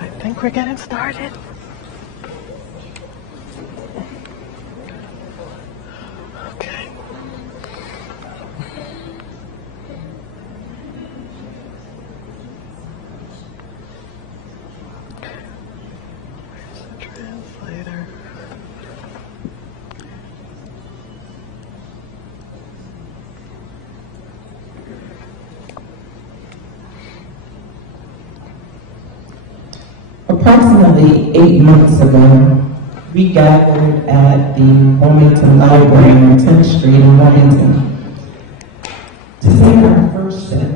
I think we're getting started. Okay. Where's the translator? Approximately 8 months ago, we gathered at the Wilmington Library on 10th Street in Wilmington to take our first step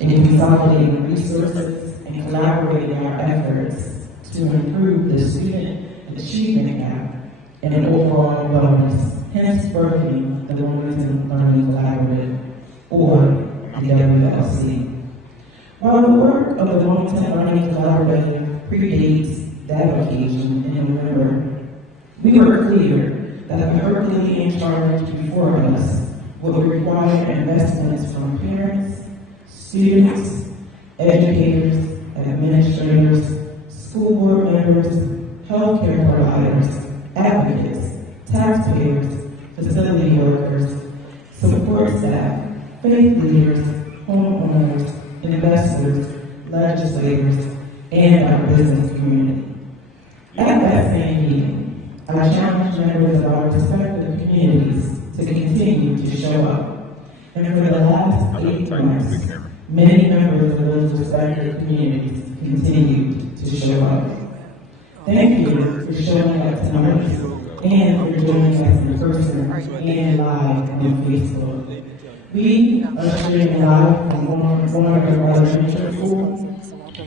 in consolidating resources and collaborating our efforts to improve the student achievement gap and overall wellness, hence birthing the Wilmington Learning Collaborative, or the WLC. While the work of the Wilmington Learning Collaborative predates that occasion in November, we were clear that the Herculean charge before us would require investments from parents, students, educators, administrators, school board members, healthcare providers, advocates, taxpayers, facility workers, support staff, faith leaders, homeowners, investors, legislators, and our business community. At that same meeting, I challenged members of our respective communities to continue to show up. And for the last 8 months, many members of those respective communities continued to show up. Thank you for showing up tonight and for joining us in person and live on Facebook. We are streaming live from one of our elementary schools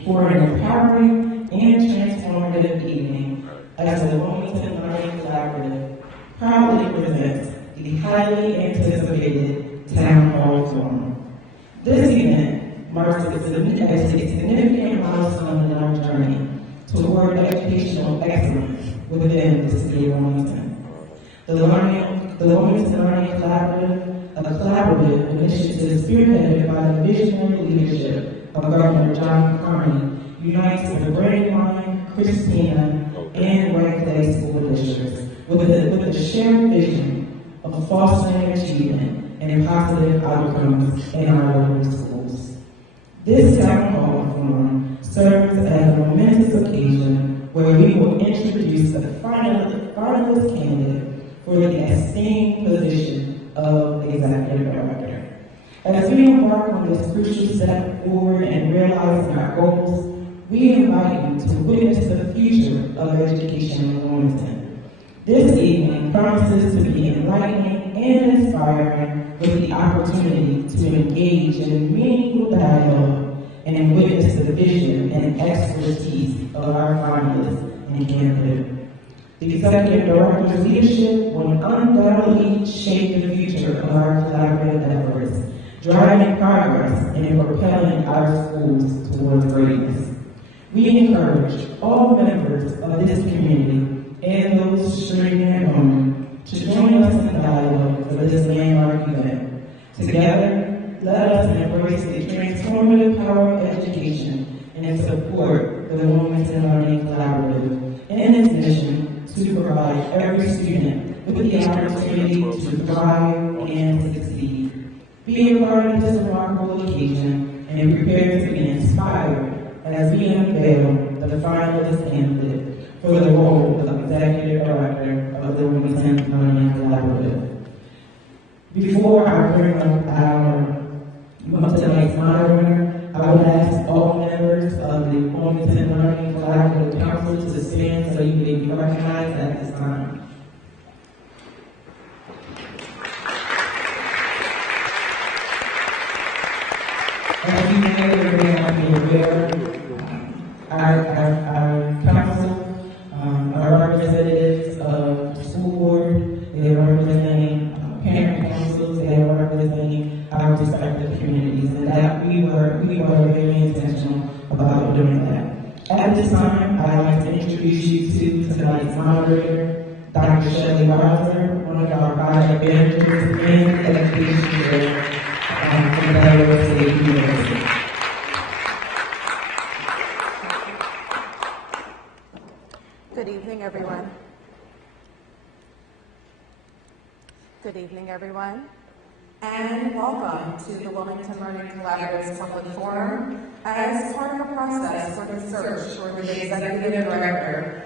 for an empowering and transformative evening as the Wilmington Learning Collaborative proudly presents the highly anticipated Town Hall Forum. This event marks a significant milestone in our journey toward educational excellence within the city of Wilmington. The Wilmington Learning Collaborative, a collaborative initiative spearheaded by the visionary leadership of Governor John Carney, unites the Brandywine, Christina, and Red Clay school districts with a shared vision of fostering achievement and positive outcomes in our local schools. This town hall forum serves as a momentous occasion where we will introduce the finalist candidate for the esteemed position of Executive Director. As we embark on this crucial step forward and realizing our goals, we invite you to witness the future of education in Wilmington. This evening promises to be enlightening and inspiring with the opportunity to engage in meaningful dialogue and witness the vision and expertise of our finalists and candidates. The Executive Director's leadership will undoubtedly shape the future of our collaborative efforts, driving progress and propelling our schools towards greatness. We encourage all members of this community and those streaming at home to join us in dialogue for this landmark event. Together, let us embrace the transformative power of education and support the Wilmington Learning Collaborative and its mission to provide every student with the opportunity to thrive and succeed. Be a part of this remarkable occasion and prepare to be inspired as we unveil the finalist candidate for the role of Executive Director of the Wilmington Learning Collaborative. Before I bring up tonight's moderator, I would ask all members of the Wilmington Learning Collaborative Council to stand so you may be recognized at this time. As you may be aware, our council are representatives of the school board, they are representing parent councils, they are representing our respective communities, and that we were very intentional about doing that. At this time, I'd like to introduce you to tonight's moderator, Dr. Shelley Bowser, one of our project managers and education from Delaware State University. evening, everyone. Good evening, everyone, and welcome to the Wilmington Learning Collaborative's Public Forum as part of a process for the search for the Executive Director.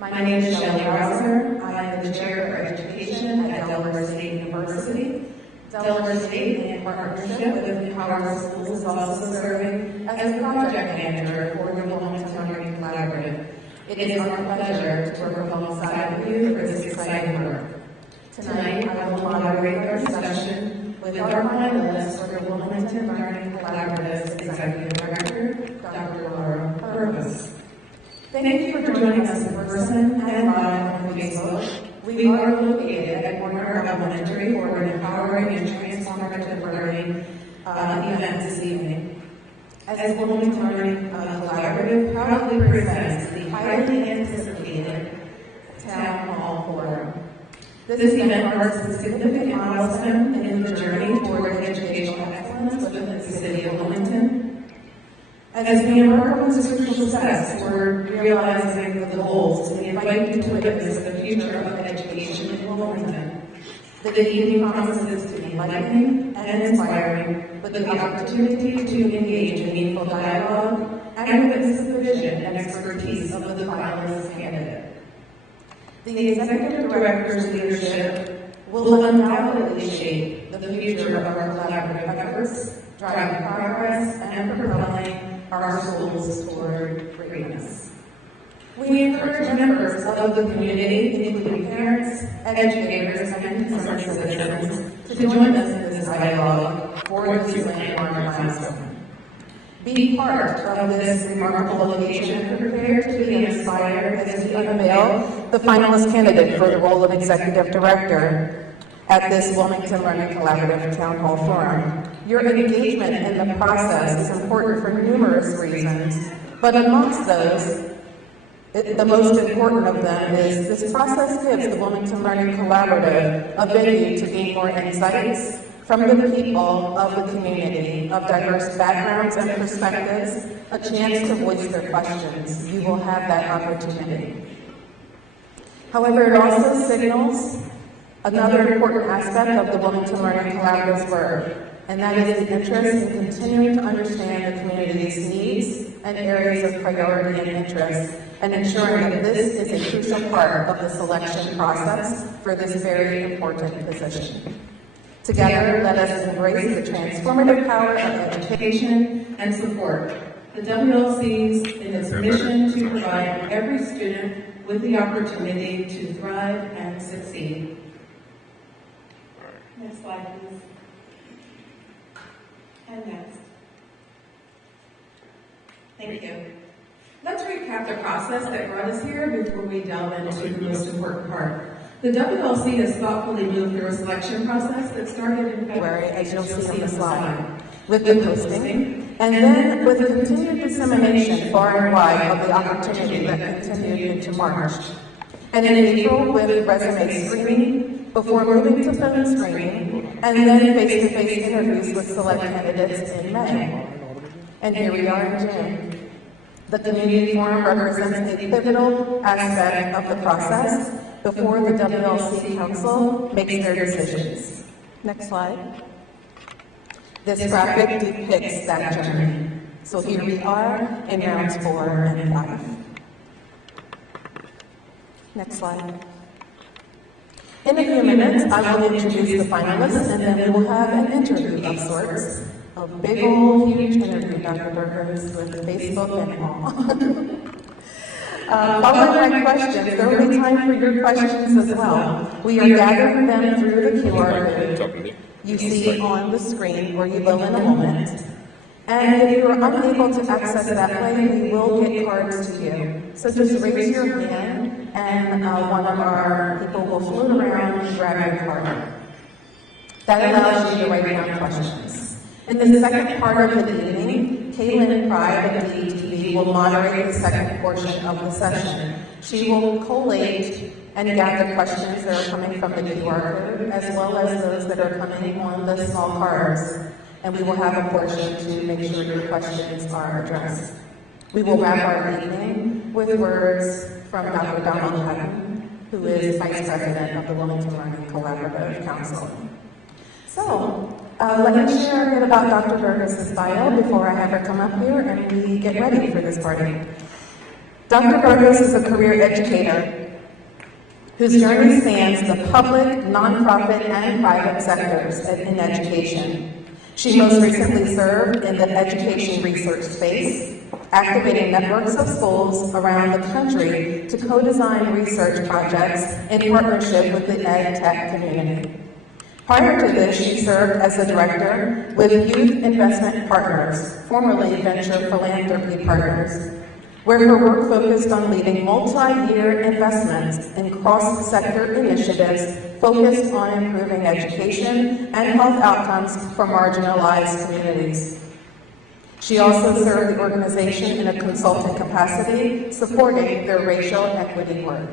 My name is Shelley Rouser. I am the Chair for Education at Delaware State University. Delaware State, in partnership with Empower Schools, is also serving as the project manager for the Wilmington Learning Collaborative. It is our pleasure to work alongside you for this exciting work. Tonight, I will moderate our discussion with our finalist for the Wilmington Learning Collaborative's Executive Director, Dr. Laura Purvis. Thank you for joining us in person and live on Facebook. We are located at Warner Elementary for an empowering and transformative learning event this evening. As the Wilmington Learning Collaborative proudly presents the highly anticipated Town Hall Forum. This event marks a significant milestone in the journey toward educational excellence within the city of Wilmington. As we embark on this crucial success toward realizing the goals, we invite you to witness the future of education in Wilmington. The evening promises to be enlightening and inspiring, with the opportunity to engage in meaningful dialogue and witness the vision and expertise of the finalist candidate. The Executive Director's leadership will undoubtedly shape the future of our collaborative efforts, driving progress and propelling our schools toward greatness. We encourage members of the community, including parents, educators, and concerned citizens, to join us in this dialogue for this landmark milestone. Be part of this remarkable occasion and prepare to be inspired as we unveil the finalist candidate for the role of Executive Director at this Wilmington Learning Collaborative Town Hall Forum. Your engagement in the process is important for numerous reasons, but amongst those, the most important of them is this process gives the Wilmington Learning Collaborative a venue to gain more insights from the people of the community of diverse backgrounds and perspectives, a chance to voice their questions. You will have that opportunity. However, it also signals another important aspect of the Wilmington Learning Collaborative's work, and that is the interest in continuing to understand the community's needs and areas of priority and interest, and ensuring that this is a crucial part of the selection process for this very important position. Together, let us embrace the transformative power of education and support the WLC's in its mission to provide every student with the opportunity to thrive and succeed. Next slide, please. And next. Thank you. Let's recap the process that brought us here before we delve into the most important part. The WLC has thoughtfully moved through a selection process that started in February, as you'll see on the slide, with the posting, and then with the continued dissemination far and wide of the opportunity that continued into March. And in April, with resume screening, before moving to phone screening, and then face-to-face interviews with select candidates in May. And here we are in June. The community forum represents a pivotal aspect of the process before the WLC Council makes their decisions. Next slide. This graphic depicts that journey. So here we are in rounds 4 and 5. Next slide. In a few minutes, I will introduce the finalists, and then we will have an interview of sorts. A big old huge interview, Dr. Burgers, with Facebook and all. Following my questions, there will be time for your questions as well. We are gathering them through the QR code you see on the screen, or you will in a moment. And if you are unable to access that way, we will get cards to you. So just raise your hand, and one of our people will float around and grab your card. That allows you to write down questions. In the second part of the evening, Caitlin Pride of DETV will moderate the second portion of the session. She will collate and gather questions that are coming from the QR code, as well as those that are coming on the small cards. And we will have a portion to make sure your questions are addressed. We will wrap our evening with words from Dr. Donald Hutton, who is Vice President of the Wilmington Learning Collaborative Council. So, let me share a bit about Dr. Burgos' bio before I have her come up here and we get ready for this party. Dr. Burgos is a career educator whose journey spans the public, nonprofit, and private sectors in education. She most recently served in the education research space, activating networks of schools around the country to co-design research projects in partnership with the ed tech community. Prior to this, she served as the director with Youth Investment Partners, formerly Venture Philanthropy Partners, where her work focused on leading multi-year investments in cross-sector initiatives focused on improving education and health outcomes for marginalized communities. She also served the organization in a consultant capacity, supporting their racial equity work.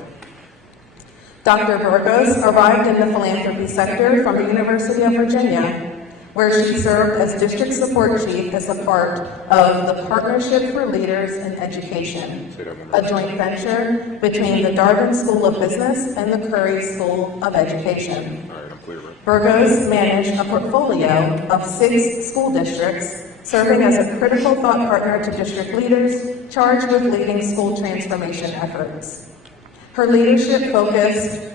Dr. Burgos arrived in the philanthropy sector from the University of Virginia, where she served as district support chief as a part of the Partnership for Leaders in Education, a joint venture between the Darden School of Business and the Curry School of Education. Burgos managed a portfolio of 6 school districts, serving as a critical thought partner to district leaders charged with leading school transformation efforts. Her leadership focused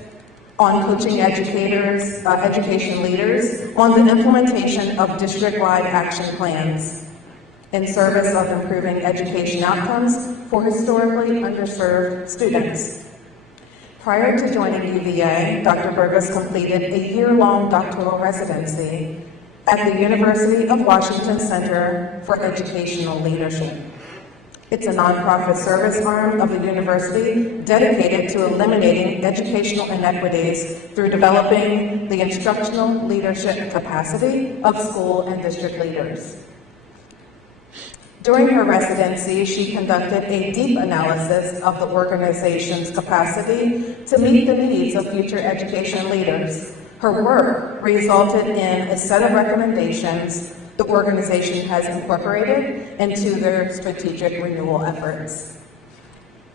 on coaching educators, education leaders on the implementation of district-wide action plans in service of improving education outcomes for historically underserved students. Prior to joining UVA, Dr. Burgos completed a year-long doctoral residency at the University of Washington Center for Educational Leadership. It's a nonprofit service arm of the university dedicated to eliminating educational inequities through developing the instructional leadership capacity of school and district leaders. During her residency, she conducted a deep analysis of the organization's capacity to meet the needs of future education leaders. Her work resulted in a set of recommendations the organization has incorporated into their strategic renewal efforts.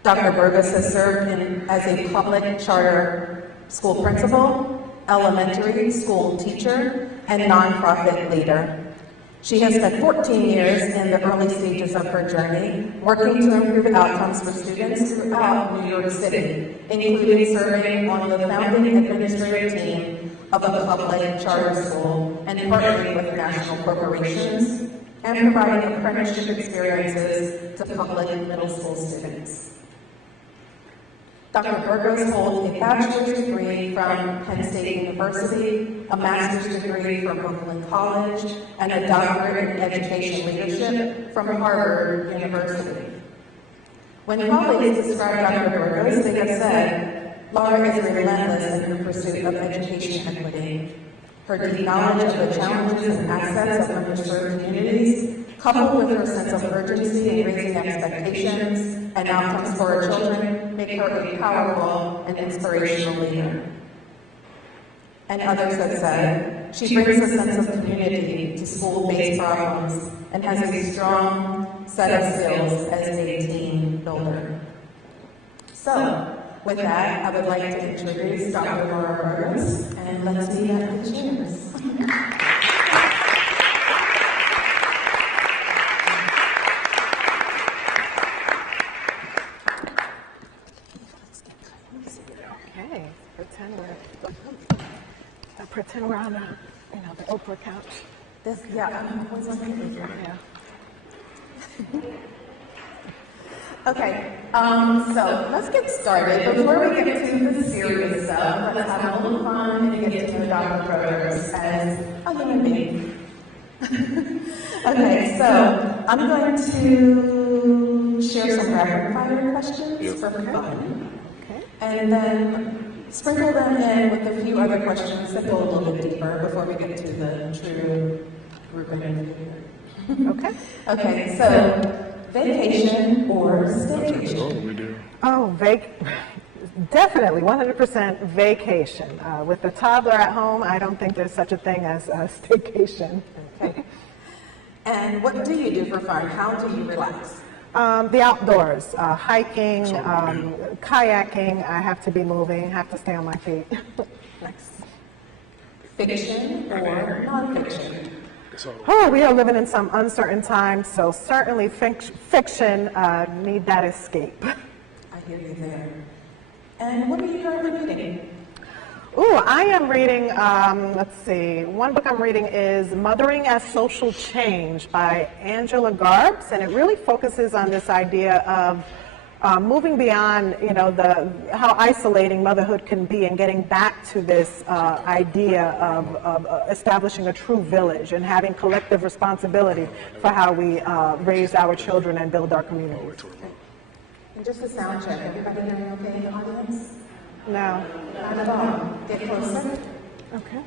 Dr. Burgos has served as a public charter school principal, elementary school teacher, and nonprofit leader. She has spent 14 years in the early stages of her journey, working to improve outcomes for students throughout New York City, including serving on the founding administrative team of a public charter school and partnering with national corporations, and providing apprenticeship experiences to public middle school students. Dr. Burgos holds a bachelor's degree from Penn State University, a master's degree from Brooklyn College, and a doctorate in education leadership from Harvard University. When colleagues describe Dr. Burgos, they have said, Laura is relentless in her pursuit of education equity. Her deep knowledge of the challenges and assets of underserved communities, coupled with her sense of urgency in raising expectations and outcomes for her children, make her a powerful and inspirational leader. And others have said, she brings a sense of community to school-based problems and has a strong set of skills as a team builder. So, with that, I would like to introduce Dr. Laura Burgos, and let's meet at the chairs. Okay, pretend we're on a, the Oprah couch. This, what's my favorite? Yeah. Okay, so let's get started. Before we get to the serious stuff, let's have a little fun and get to know Dr. Burgos as a human being. Okay, so I'm going to share some rapid fire questions for fun. Okay. And then sprinkle them in with a few other questions that go a little bit deeper before we get to the true group interview. Okay. Okay, so vacation or staycation? Oh, definitely 100% vacation. With the toddler at home, I don't think there's such a thing as a staycation. Okay. And what do you do for fun? How do you relax? The outdoors, hiking, kayaking. I have to be moving, have to stay on my feet. Next. Fiction or nonfiction? Oh, we are living in some uncertain times, so certainly fiction need that escape. I hear you there. And what are you currently reading? Ooh, I am reading, let's see, one book I'm reading is Mothering as Social Change by Angela Garbs, and it really focuses on this idea of moving beyond, how isolating motherhood can be and getting back to this idea of establishing a true village and having collective responsibility for how we raise our children and build our communities. And just a sound check. Everybody hearing okay in the audience? No. Not at all. Get closer. Okay.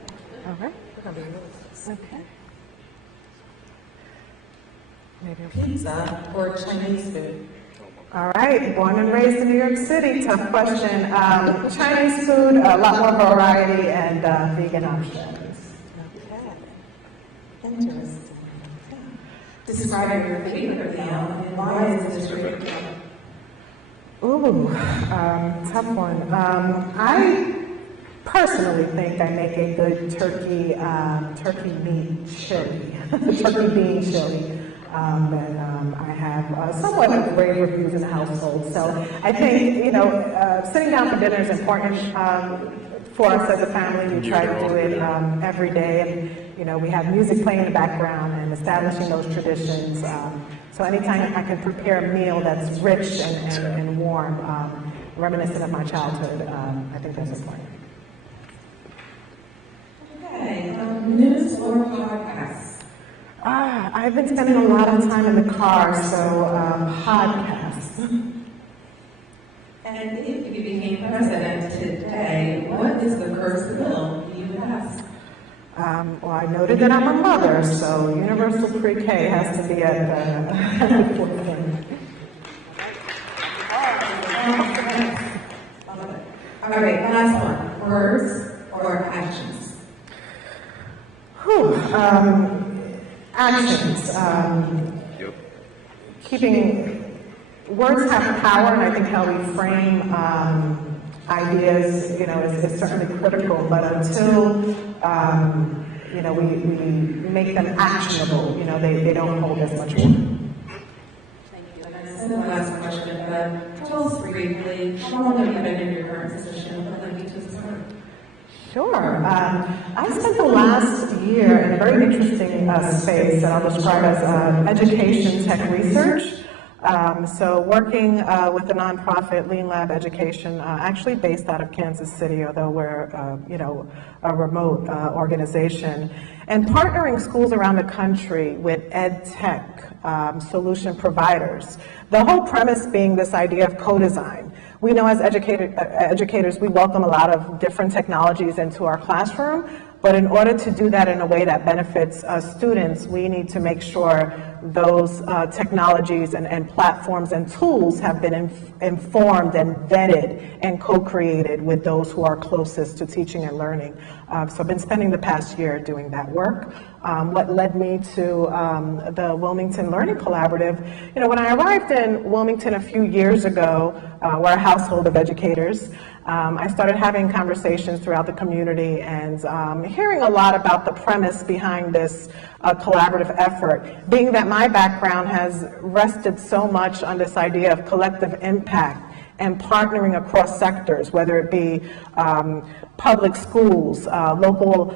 All right. We're going to be really close. Okay. Maybe Pizza or Chinese food? All right, born and raised in New York City, tough question. Chinese food, a lot more variety, and vegan options. Okay. Interesting. Describe your favorite meal and why is this your favorite meal? Ooh, tough one. I personally think I make a good turkey meat chili, turkey bean chili. And I have somewhat of rave reviews in the household. So I think, sitting down for dinner is important for us as a family. We try to do it every day. And, we have music playing in the background and establishing those traditions. So anytime I can prepare a meal that's rich and warm, reminiscent of my childhood, I think that's important. Okay, news or podcasts? I've been spending a lot of time in the car, so podcasts. And if you became president today, what is the first bill you would ask? Well, I noted that I'm a mother, so universal pre-K has to be at the forefront. All right, last one. Words or actions? Actions. Keeping words have power, and I think how we frame ideas, is certainly critical. But until we make them actionable, they don't hold as much weight. Thank you. And the last question, tell us briefly, how long have you been in your current position? What led you to this work? Sure. I spent the last year in a very interesting space that I'll describe as education tech research. So working with the nonprofit Lean Lab Education, actually based out of Kansas City, although we're a remote organization, and partnering schools around the country with ed tech solution providers. The whole premise being this idea of co-design. We know as educators, we welcome a lot of different technologies into our classroom, but in order to do that in a way that benefits students, we need to make sure those technologies and platforms and tools have been informed and vetted and co-created with those who are closest to teaching and learning. So I've been spending the past year doing that work. What led me to the Wilmington Learning Collaborative, when I arrived in Wilmington a few years ago, we're a household of educators. I started having conversations throughout the community and hearing a lot about the premise behind this collaborative effort, being that my background has rested so much on this idea of collective impact and partnering across sectors, whether it be public schools, local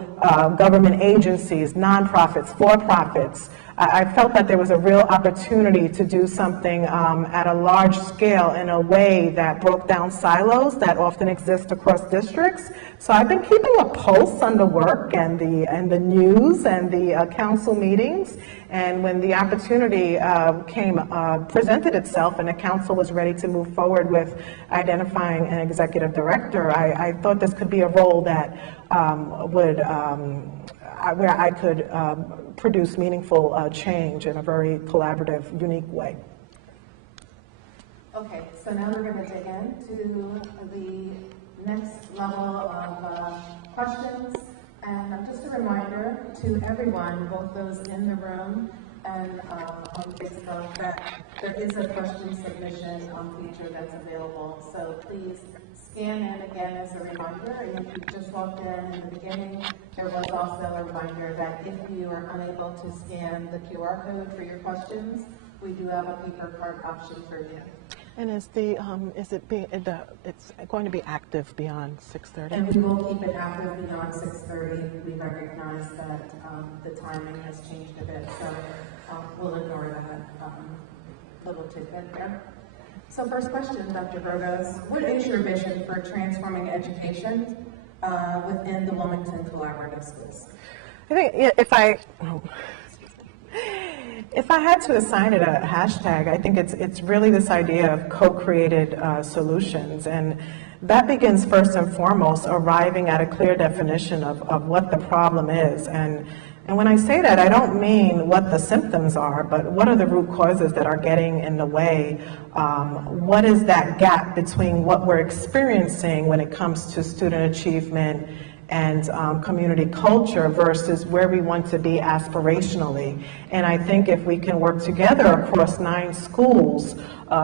government agencies, nonprofits, for-profits. I felt that there was a real opportunity to do something at a large scale in a way that broke down silos that often exist across districts. So I've been keeping a pulse on the work and the news and the council meetings. And when the opportunity presented itself and the council was ready to move forward with identifying an executive director, I thought this could be a role that where I could produce meaningful change in a very collaborative, unique way. Okay, so now we're going to dig into the next level of questions. And just a reminder to everyone, both those in the room and on Facebook that there is a question submission feature that's available. So please scan in again as a reminder. And if you just walked in the beginning, there was also a reminder that if you are unable to scan the QR code for your questions, we do have a paper card option for you. And is it's going to be active beyond 6:30? And we will keep it active beyond 6:30. We recognize that the timing has changed a bit, so we'll ignore that little tidbit there. So first question, Dr. Burgos, what is your vision for transforming education within the Wilmington Collaborative Schools? I think if I had to assign it a hashtag, I think it's really this idea of co-created solutions, and that begins first and foremost arriving at a clear definition of what the problem is. And when I say that, I don't mean what the symptoms are, but what are the root causes that are getting in the way? What is that gap between what we're experiencing when it comes to student achievement and community culture versus where we want to be aspirationally? And I think if we can work together across 9 schools,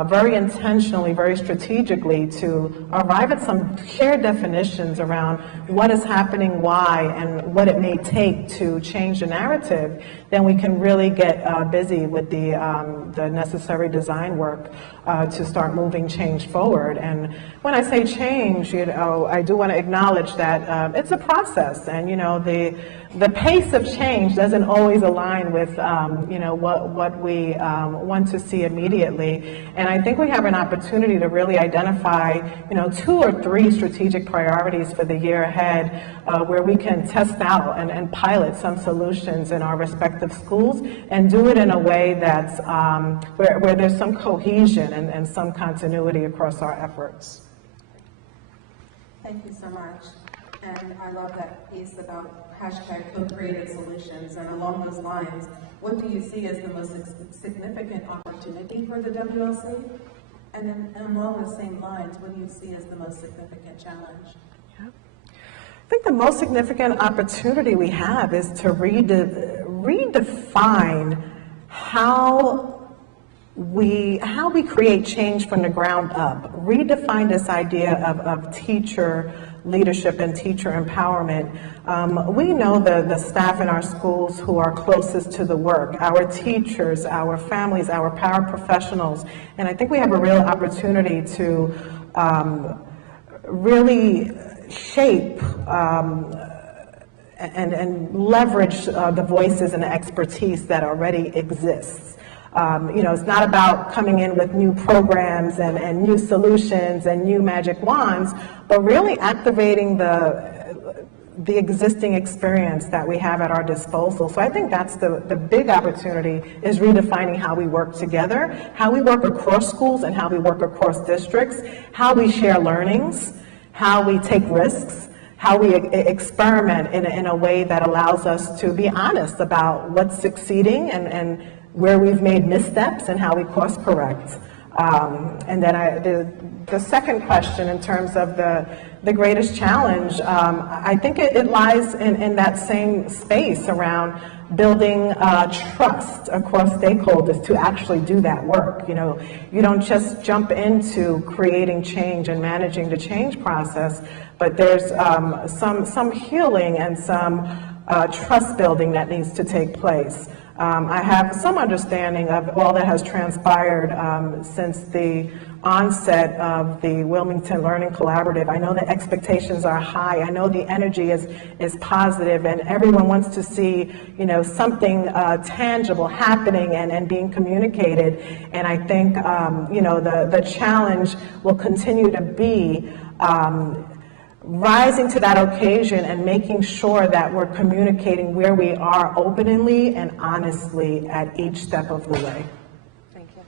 very intentionally, very strategically, to arrive at some clear definitions around what is happening, why, and what it may take to change the narrative, then we can really get busy with the necessary design work to start moving change forward. And when I say change, I do want to acknowledge that it's a process, and the pace of change doesn't always align with what we want to see immediately. And I think we have an opportunity to really identify 2 or 3 strategic priorities for the year ahead, where we can test out and pilot some solutions in our respective schools and do it in a way that's where there's some cohesion and some continuity across our efforts. Thank you so much. And I love that piece about hashtag co-created solutions. And along those lines, what do you see as the most significant opportunity for the WLC? And then along the same lines, what do you see as the most significant challenge? Yeah. I think the most significant opportunity we have is to redefine how we create change from the ground up. Redefine this idea of teacher leadership and teacher empowerment. We know the staff in our schools who are closest to the work, our teachers, our families, our paraprofessionals, and I think we have a real opportunity to really shape and leverage the voices and the expertise that already exists. It's not about coming in with new programs and new solutions and new magic wands, but really activating the existing experience that we have at our disposal. So I think that's the big opportunity, is redefining how we work together, how we work across schools and how we work across districts, how we share learnings, how we take risks, how we experiment in a way that allows us to be honest about what's succeeding and where we've made missteps and how we course correct. And then the second question, in terms of the greatest challenge, I think it lies in that same space around building trust across stakeholders to actually do that work. You don't just jump into creating change and managing the change process, but there's some healing and some trust building that needs to take place. I have some understanding of all that has transpired since the onset of the Wilmington Learning Collaborative. I know the expectations are high. I know the energy is positive, and everyone wants to see, something tangible happening and being communicated. And I think, the challenge will continue to be rising to that occasion and making sure that we're communicating where we are openly and honestly at each step of the way. Thank you.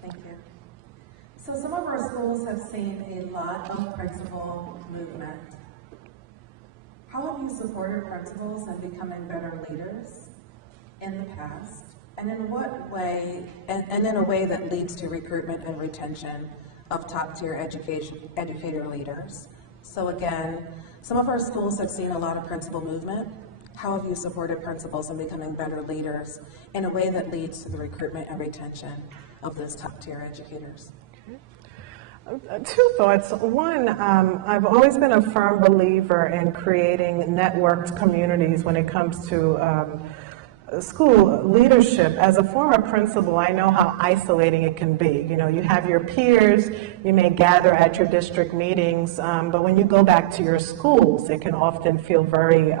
Thank you. So some of our schools have seen a lot of principal movement. How have you supported principals in becoming better leaders in the past? And in what way, and in a way that leads to recruitment and retention of top-tier educator leaders? So again, some of our schools have seen a lot of principal movement. how have you supported principals in becoming better leaders in a way that leads to the recruitment and retention of those top-tier educators? Two thoughts. One, I've always been a firm believer in creating networked communities when it comes to school leadership. As a former principal, I know how isolating it can be. You know, you have your peers, you may gather at your district meetings, but when you go back to your schools, it can often feel very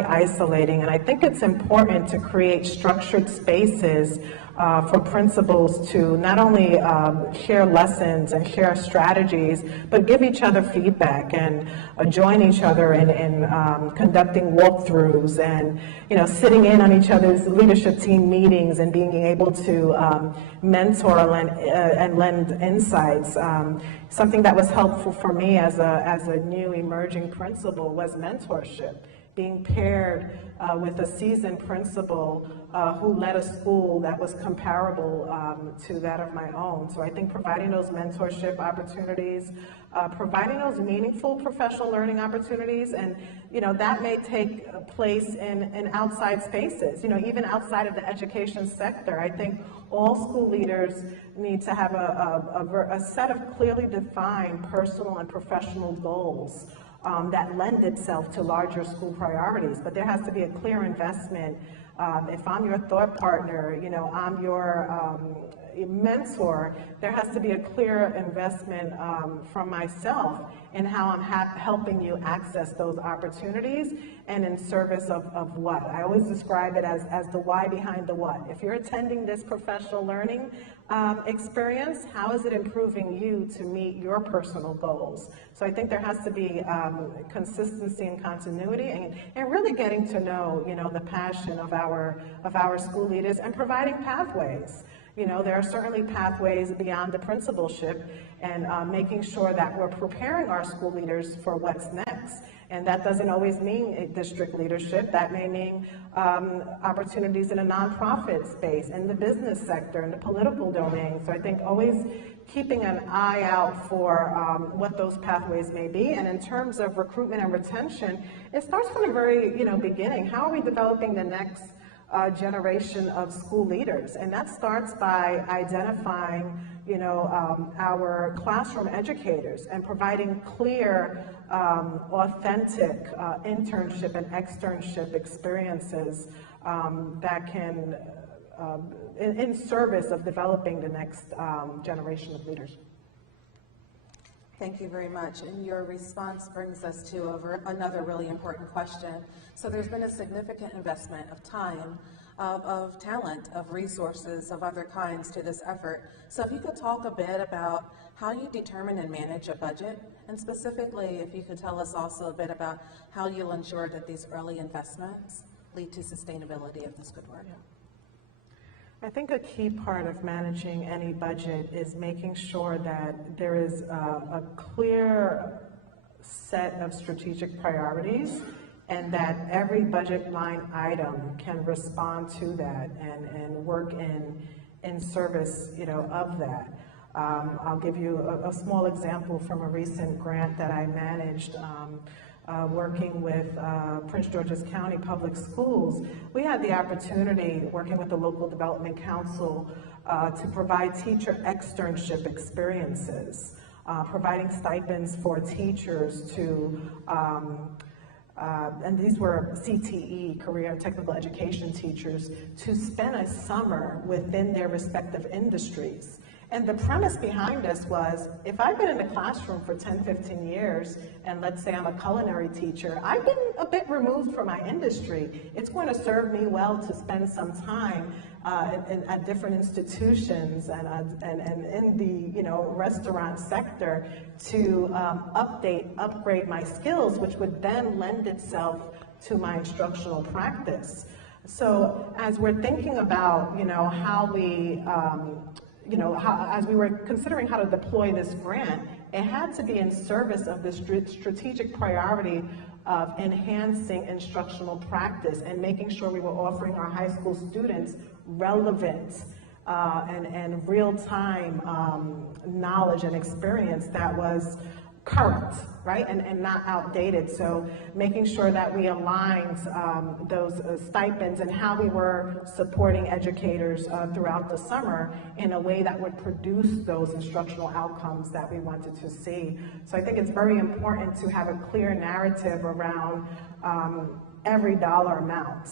isolating. And I think it's important to create structured spaces for principals to not only share lessons and share strategies, but give each other feedback and join each other in conducting walkthroughs and, you know, sitting in on each other's leadership team meetings and being able to mentor and lend insights. Something that was helpful for me as a new emerging principal was mentorship. Being paired with a seasoned principal who led a school that was comparable to that of my own. So I think providing those mentorship opportunities, providing those meaningful professional learning opportunities, and you know that may take place in outside spaces. You know, even outside of the education sector, I think all school leaders need to have a set of clearly defined personal and professional goals that lend itself to larger school priorities. But there has to be a clear investment. If I'm your thought partner, you know, I'm your mentor, there has to be a clear investment from myself in how I'm helping you access those opportunities and in service of what. I always describe it as the why behind the what. If you're attending this professional learning experience, how is it improving you to meet your personal goals? So I think there has to be consistency and continuity, and really getting to know, you know, the passion of our school leaders and providing pathways. You know, there are certainly pathways beyond the principalship, and making sure that we're preparing our school leaders for what's next. And that doesn't always mean district leadership. That may mean opportunities in a nonprofit space, in the business sector, in the political domain. So I think always keeping an eye out for what those pathways may be. And in terms of recruitment and retention, it starts from the very, you know, beginning. How are we developing the next generation of school leaders? And that starts by identifying, you know, our classroom educators and providing clear, authentic internship and externship experiences that can, in service of developing the next generation of leaders. Thank you very much. And your response brings us to another really important question. So there's been a significant investment of time, of talent, of resources, of other kinds to this effort. So if you could talk a bit about how you determine and manage a budget, and specifically if you could tell us also a bit about how you'll ensure that these early investments lead to sustainability of this good work. Yeah. I think a key part of managing any budget is making sure that there is a clear set of strategic priorities, and that every budget line item can respond to that and work in service, you know, of that. I'll give you a small example from a recent grant that I managed. Working with Prince George's County Public Schools, we had the opportunity, working with the local development council, to provide teacher externship experiences, providing stipends for teachers to, and these were CTE, career and technical education teachers, to spend a summer within their respective industries. And the premise behind this was, if I've been in the classroom for 10, 15 years, and let's say I'm a culinary teacher, I've been a bit removed from my industry. It's going to serve me well to spend some time at different institutions and in the, you know, restaurant sector to upgrade my skills, which would then lend itself to my instructional practice. So as we're thinking about, you know, how we as we were considering how to deploy this grant, it had to be in service of the strategic priority of enhancing instructional practice and making sure we were offering our high school students relevant and real-time knowledge and experience that was current, right, and not outdated. So making sure that we aligned those stipends and how we were supporting educators throughout the summer in a way that would produce those instructional outcomes that we wanted to see. So I think it's very important to have a clear narrative around every dollar amount.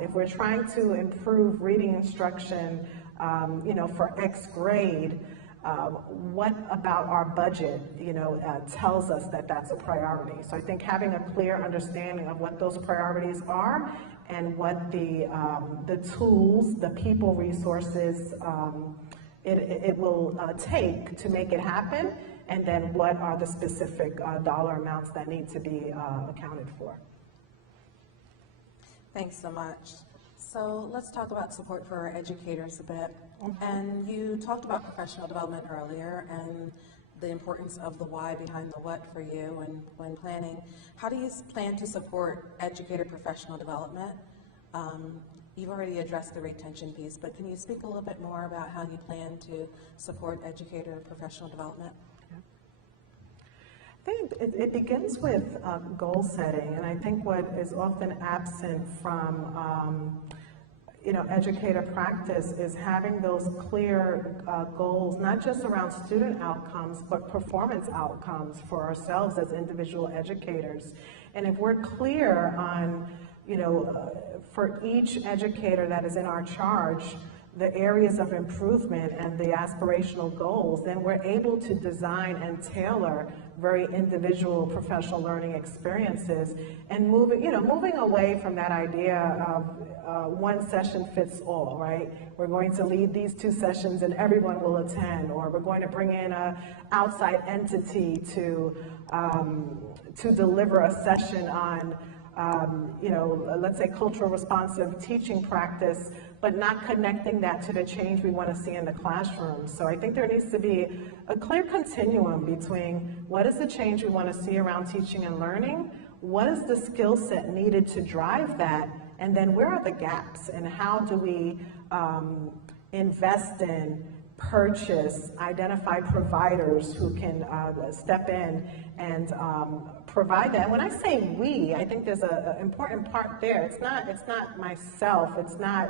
If we're trying to improve reading instruction, for X grade, what about our budget, tells us that that's a priority. So I think having a clear understanding of what those priorities are and what the tools, the people resources it will take to make it happen, and then what are the specific dollar amounts that need to be accounted for. Thanks so much. So let's talk about support for our educators a bit. And you talked about professional development earlier and the importance of the why behind the what for you and when planning. How do you plan to support educator professional development? You've already addressed the retention piece, but can you speak a little bit more about how you plan to support educator professional development? I think it begins with goal setting, and I think what is often absent from educator practice is having those clear goals, not just around student outcomes, but performance outcomes for ourselves as individual educators. And if we're clear on, for each educator that is in our charge, the areas of improvement and the aspirational goals, then we're able to design and tailor very individual professional learning experiences, and moving away from that idea of one session fits all, right? We're going to lead these 2 sessions and everyone will attend, or we're going to bring in an outside entity to deliver a session on let's say cultural responsive teaching practice, but not connecting that to the change we want to see in the classroom. So I think there needs to be a clear continuum between what is the change we want to see around teaching and learning, what is the skill set needed to drive that, and then where are the gaps, and how do we invest in, purchase, identify providers who can step in and provide that. And when I say we, I think there's an important part there. It's not myself, it's not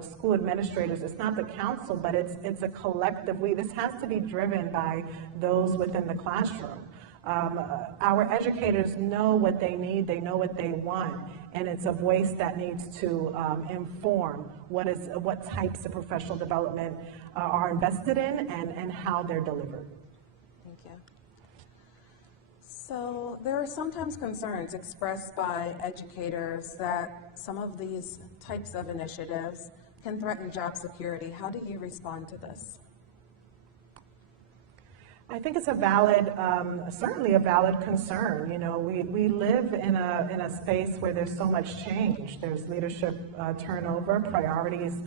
school administrators, it's not the council, but it's a collective we. This has to be driven by those within the classroom. Our educators know what they need, they know what they want, and it's a voice that needs to inform what types of professional development are invested in and how they're delivered. Thank you. So there are sometimes concerns expressed by educators that some of these types of initiatives can threaten job security. How do you respond to this? I think it's a valid, certainly a valid concern. We live in a space where there's so much change. There's leadership turnover, priorities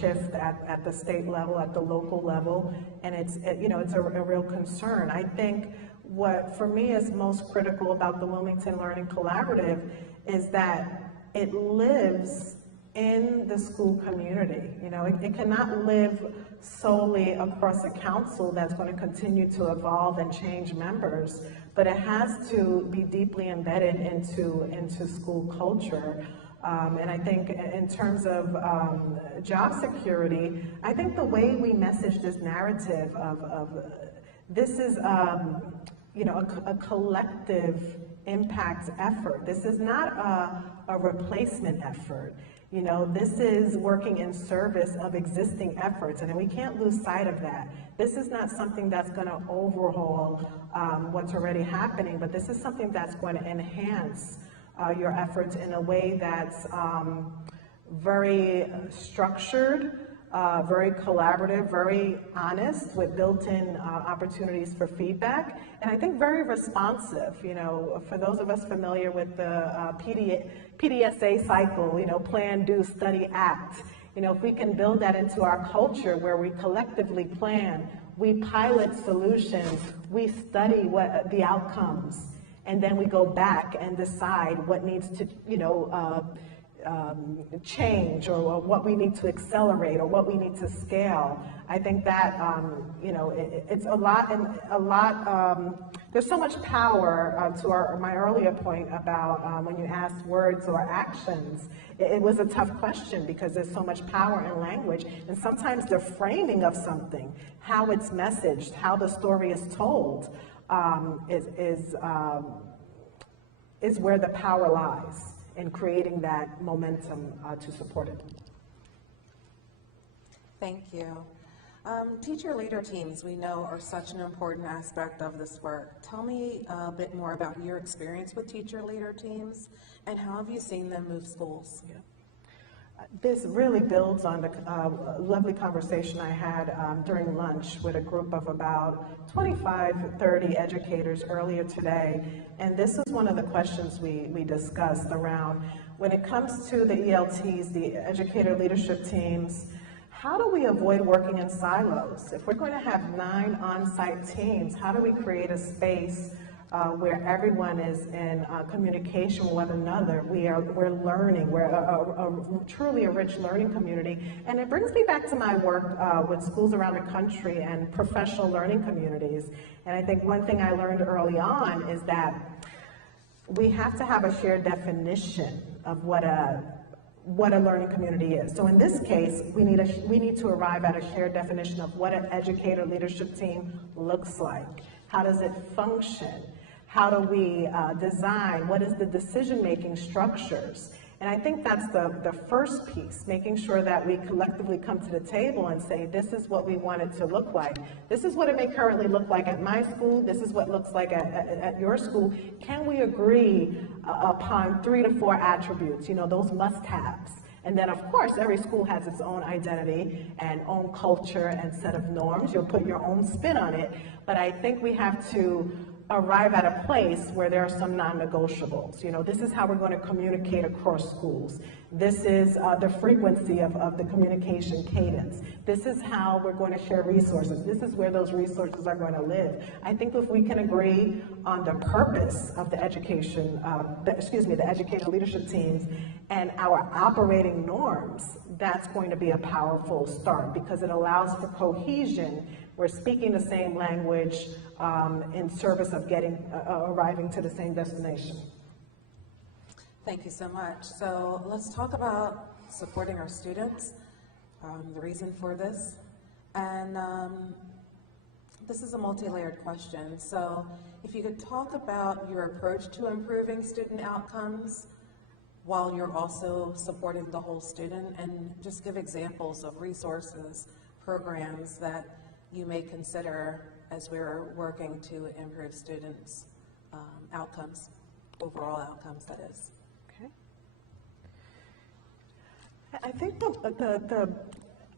shift at the state level, at the local level, and it's a real concern. I think what for me is most critical about the Wilmington Learning Collaborative is that it lives in the school community. It cannot live solely across a council that's going to continue to evolve and change members, but it has to be deeply embedded into school culture. And I think in terms of job security, I think the way we message this narrative of this is a collective impact effort. This is not a replacement effort. This is working in service of existing efforts, and we can't lose sight of that. This is not something that's going to overhaul what's already happening, but this is something that's going to enhance your efforts in a way that's very structured, very collaborative, very honest, with built-in opportunities for feedback, and I think very responsive. For those of us familiar with the PDSA cycle, plan, do, study, act. If we can build that into our culture where we collectively plan, we pilot solutions, we study what the outcomes, and then we go back and decide what needs to, change, or what we need to accelerate, or what we need to scale. I think that it's a lot there's so much power to my earlier point about when you asked words or actions. It was a tough question because there's so much power in language, and sometimes the framing of something, how it's messaged, how the story is told, is where the power lies in creating that momentum to support it. Thank you. Teacher leader teams, we know, are such an important aspect of this work. Tell me a bit more about your experience with teacher leader teams and how have you seen them move schools? Yeah. This really builds on the lovely conversation I had during lunch with a group of about 25, 30 educators earlier today. And this is one of the questions we discussed around when it comes to the ELTs, the educator leadership teams. How do we avoid working in silos? If we're going to have 9 on-site teams, how do we create a space where everyone is in communication with one another? We're learning. We're truly a rich learning community. And it brings me back to my work with schools around the country and professional learning communities. And I think one thing I learned early on is that we have to have a shared definition of what a learning community is. So in this case, we need to arrive at a shared definition of what an educator leadership team looks like. How does it function? How do we design? What is the decision-making structures? And I think that's the first piece, making sure that we collectively come to the table and say, this is what we want it to look like. This is what it may currently look like at my school. This is what it looks like at your school. Can we agree upon 3 to 4 attributes, those must-haves? And then, of course, every school has its own identity and own culture and set of norms. You'll put your own spin on it. But I think we have to arrive at a place where there are some non-negotiables. This is how we're going to communicate across schools. This is the frequency of the communication cadence. This is how we're going to share resources. This is where those resources are going to live. I think if we can agree on the purpose of the the educator leadership teams and our operating norms, that's going to be a powerful start because it allows for cohesion. We're speaking the same language in service of arriving to the same destination. Thank you so much. So let's talk about supporting our students, the reason for this. And this is a multi-layered question. So if you could talk about your approach to improving student outcomes while you're also supporting the whole student, and just give examples of resources, programs that you may consider as we're working to improve students' outcomes, overall outcomes, that is. Okay. I think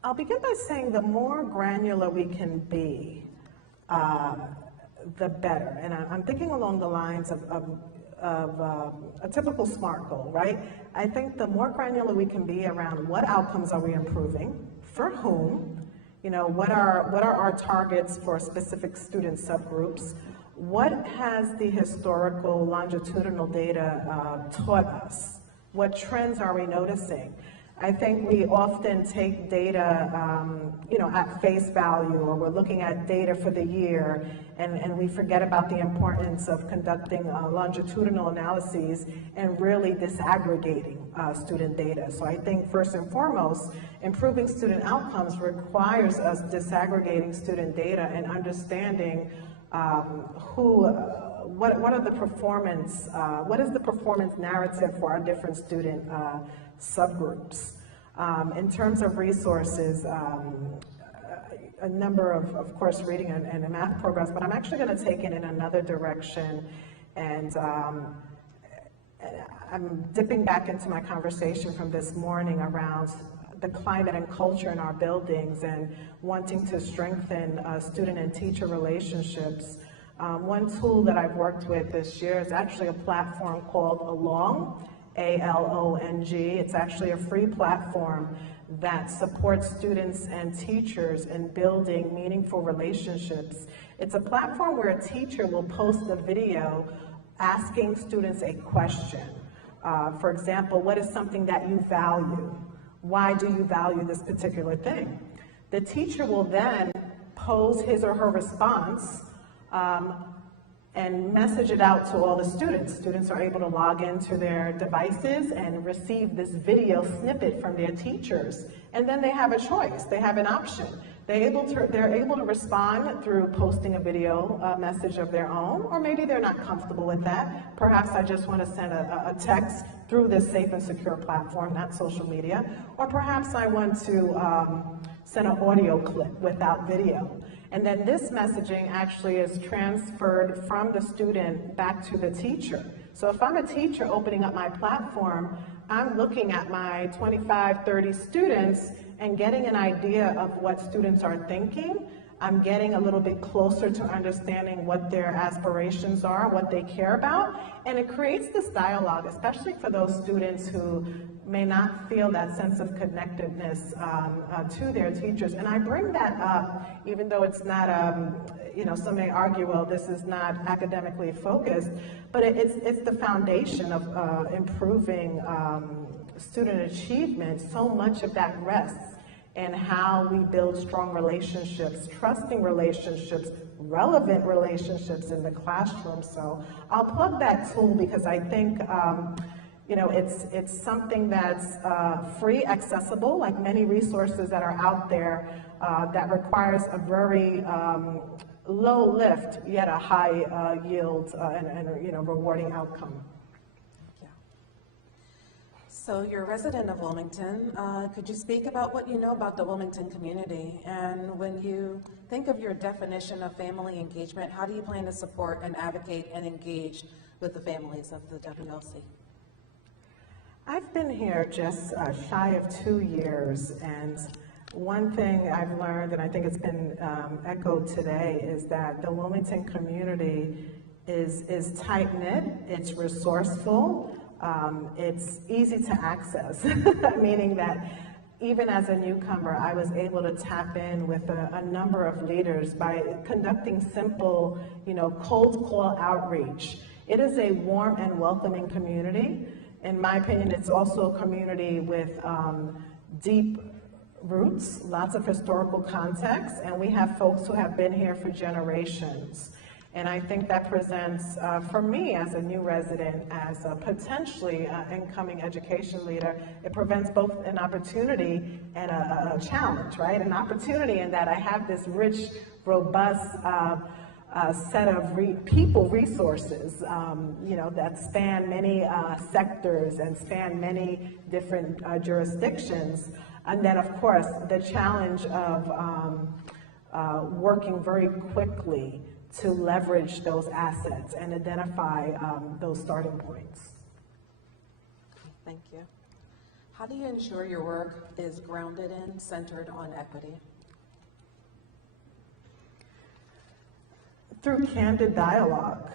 I'll begin by saying the more granular we can be, the better. And I'm thinking along the lines of a typical SMART goal, right? I think the more granular we can be around what outcomes are we improving, for whom, what are our targets for specific student subgroups? What has the historical longitudinal data taught us? What trends are we noticing? I think we often take data, at face value, or we're looking at data for the year, and we forget about the importance of conducting longitudinal analyses and really disaggregating student data. So I think first and foremost, improving student outcomes requires us disaggregating student data and understanding what are the performance, what is the performance narrative for our different student subgroups. In terms of resources, a number of course, reading and math programs, but I'm actually going to take it in another direction, and I'm dipping back into my conversation from this morning around the climate and culture in our buildings and wanting to strengthen student and teacher relationships. One tool that I've worked with this year is actually a platform called Along, A-L-O-N-G. It's actually a free platform that supports students and teachers in building meaningful relationships. It's a platform where a teacher will post a video asking students a question. For example, what is something that you value? Why do you value this particular thing? The teacher will then pose his or her response and message it out to all the students. Students are able to log into their devices and receive this video snippet from their teachers. And then they have a choice, they have an option. They're able to respond through posting a video message of their own, or maybe they're not comfortable with that. Perhaps I just want to send a text through this safe and secure platform, not social media. Or perhaps I want to send an audio clip without video. And then this messaging actually is transferred from the student back to the teacher. So if I'm a teacher opening up my platform, I'm looking at my 25, 30 students and getting an idea of what students are thinking. I'm getting a little bit closer to understanding what their aspirations are, what they care about, and it creates this dialogue, especially for those students who may not feel that sense of connectedness to their teachers. And I bring that up, even though it's not, some may argue, well, this is not academically focused, but it's the foundation of improving student achievement. So much of that rests in how we build strong relationships, trusting relationships, relevant relationships in the classroom. So I'll plug that tool because I think it's something that's free, accessible, like many resources that are out there that requires a very low lift, yet a high yield and rewarding outcome. So you're a resident of Wilmington. Could you speak about what you know about the Wilmington community? And when you think of your definition of family engagement, how do you plan to support and advocate and engage with the families of the WLC? I've been here just shy of 2 years, and one thing I've learned, and I think it's been echoed today, is that the Wilmington community is tight-knit, it's resourceful, it's easy to access, meaning that even as a newcomer, I was able to tap in with a number of leaders by conducting simple, cold call outreach. It is a warm and welcoming community. In my opinion, it's also a community with deep roots, lots of historical context, and we have folks who have been here for generations. And I think that presents, for me as a new resident, as a potentially incoming education leader, it presents both an opportunity and a challenge, right? An opportunity in that I have this rich, robust set of people resources, that span many sectors and span many different jurisdictions. And then, of course, the challenge of working very quickly to leverage those assets and identify those starting points. Thank you. How do you ensure your work is grounded and centered on equity? Through candid dialogue.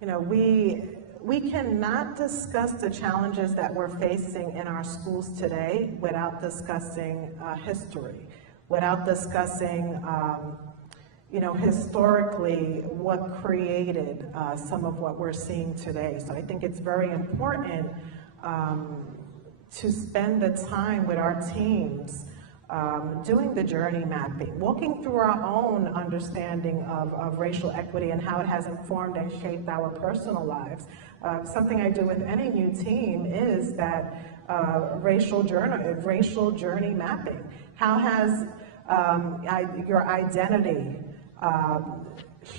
We cannot discuss the challenges that we're facing in our schools today without discussing history, without discussing historically what created some of what we're seeing today. So I think it's very important to spend the time with our teams doing the journey mapping, walking through our own understanding of racial equity and how it has informed and shaped our personal lives. Something I do with any new team is that racial journey mapping. How has your identity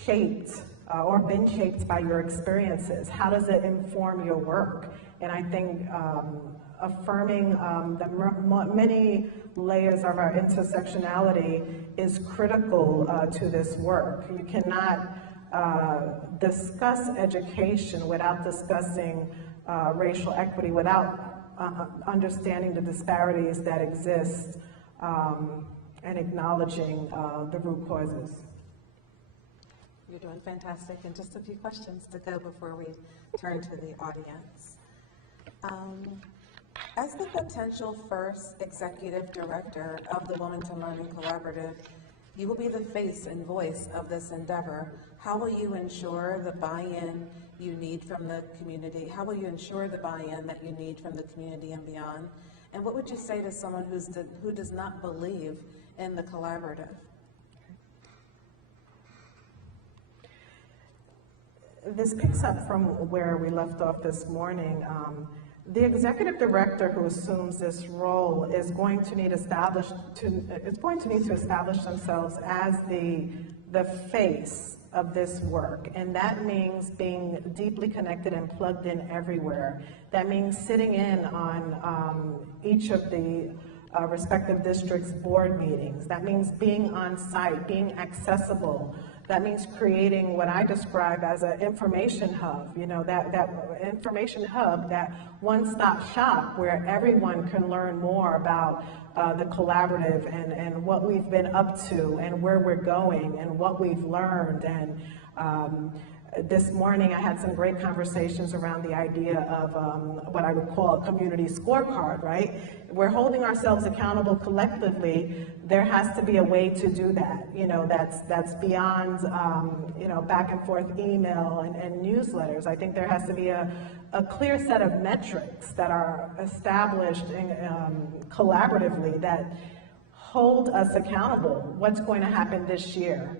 shaped or been shaped by your experiences? How does it inform your work? And I think affirming the many layers of our intersectionality is critical to this work. You cannot discuss education without discussing racial equity, without understanding the disparities that exist and acknowledging the root causes. You're doing fantastic. And just a few questions to go before we turn to the audience. As the potential first executive director of the Wilmington Learning Collaborative, you will be the face and voice of this endeavor. How will you ensure the buy-in you need from the community? How will you ensure the buy-in that you need from the community and beyond? And what would you say to someone who does not believe in the collaborative? this picks up from where we left off this morning. The executive director who assumes this role is going to need to establish themselves as the face of this work, and that means being deeply connected and plugged in everywhere. That means sitting in on each of the respective districts' board meetings. That means being on site, being accessible. That means creating what I describe as an information hub, that information hub, that one-stop shop where everyone can learn more about the collaborative and what we've been up to and where we're going and what we've learned. And this morning I had some great conversations around the idea of what I would call a community scorecard, right? We're holding ourselves accountable collectively. There has to be a way to do that, that's beyond, back and forth email and newsletters. I think there has to be a clear set of metrics that are established collaboratively that hold us accountable. What's going to happen this year?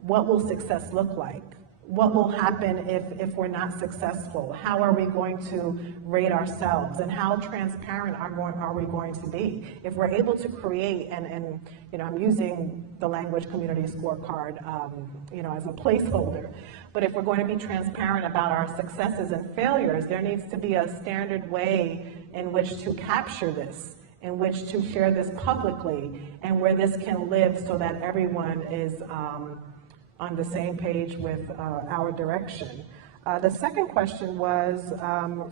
What will success look like? What will happen if we're not successful? How are we going to rate ourselves? And how transparent are we going to be? If we're able to create, and I'm using the language community scorecard, as a placeholder, but if we're going to be transparent about our successes and failures, there needs to be a standard way in which to capture this, in which to share this publicly, and where this can live so that everyone is on the same page with our direction. The second question was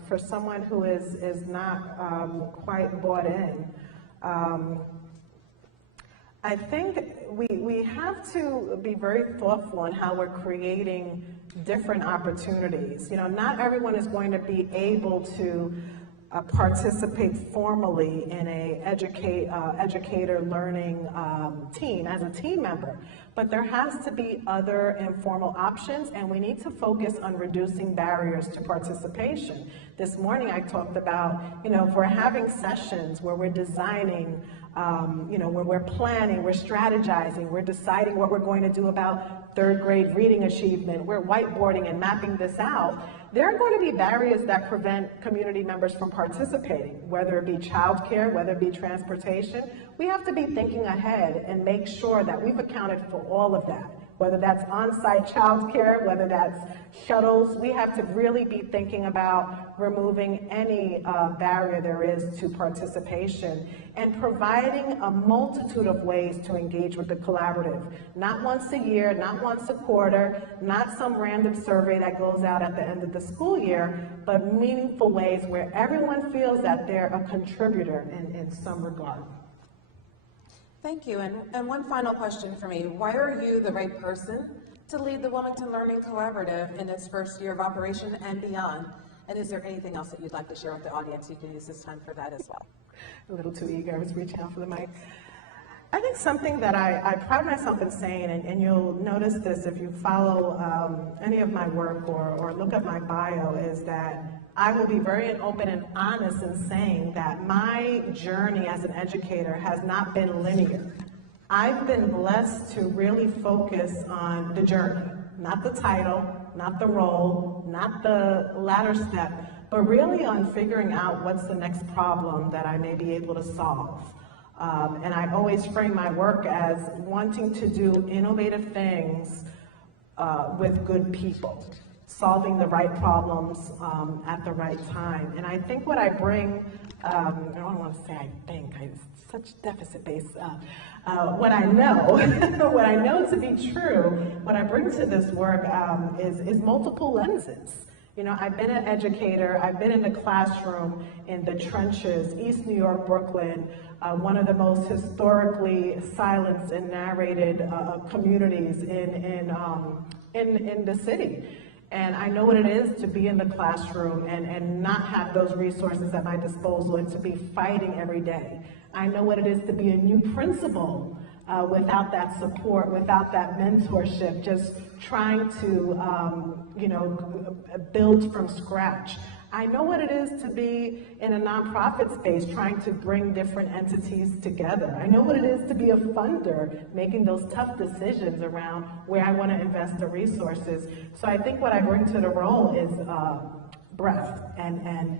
for someone who is not quite bought in. I think we have to be very thoughtful in how we're creating different opportunities. Not everyone is going to be able to participate formally in a educator learning team as a team member, but there has to be other informal options, and we need to focus on reducing barriers to participation. This morning I talked about, if we're having sessions where we're designing, where we're planning, we're strategizing, we're deciding what we're going to do about third grade reading achievement, we're whiteboarding and mapping this out, there are going to be barriers that prevent community members from participating, whether it be childcare, whether it be transportation. We have to be thinking ahead and make sure that we've accounted for all of that, whether that's on-site childcare, whether that's shuttles. We have to really be thinking about removing any barrier there is to participation and providing a multitude of ways to engage with the collaborative. Not once a year, not once a quarter, not some random survey that goes out at the end of the school year, but meaningful ways where everyone feels that they're a contributor in some regard. Thank you. And one final question for me. Why are you the right person to lead the Wilmington Learning Collaborative in its first year of operation and beyond? And is there anything else that you'd like to share with the audience? You can use this time for that as well. A little too eager. I was reaching out for the mic. I think something that I pride myself in saying, and you'll notice this if you follow any of my work or look at my bio, is that I will be very open and honest in saying that my journey as an educator has not been linear. I've been blessed to really focus on the journey, not the title, not the role, not the latter step, but really on figuring out what's the next problem that I may be able to solve. And I always frame my work as wanting to do innovative things with good people, solving the right problems at the right time. And I think what I bring, I don't want to say I think, it's such deficit-based, what I know, what I know to be true, what I bring to this work is multiple lenses. I've been an educator, I've been in the classroom, in the trenches, East New York, Brooklyn, one of the most historically silenced and narrated communities in the city. And I know what it is to be in the classroom and not have those resources at my disposal and to be fighting every day. I know what it is to be a new principal without that support, without that mentorship, just trying to, build from scratch. I know what it is to be in a nonprofit space trying to bring different entities together. I know what it is to be a funder, making those tough decisions around where I want to invest the resources. So I think what I bring to the role is breadth and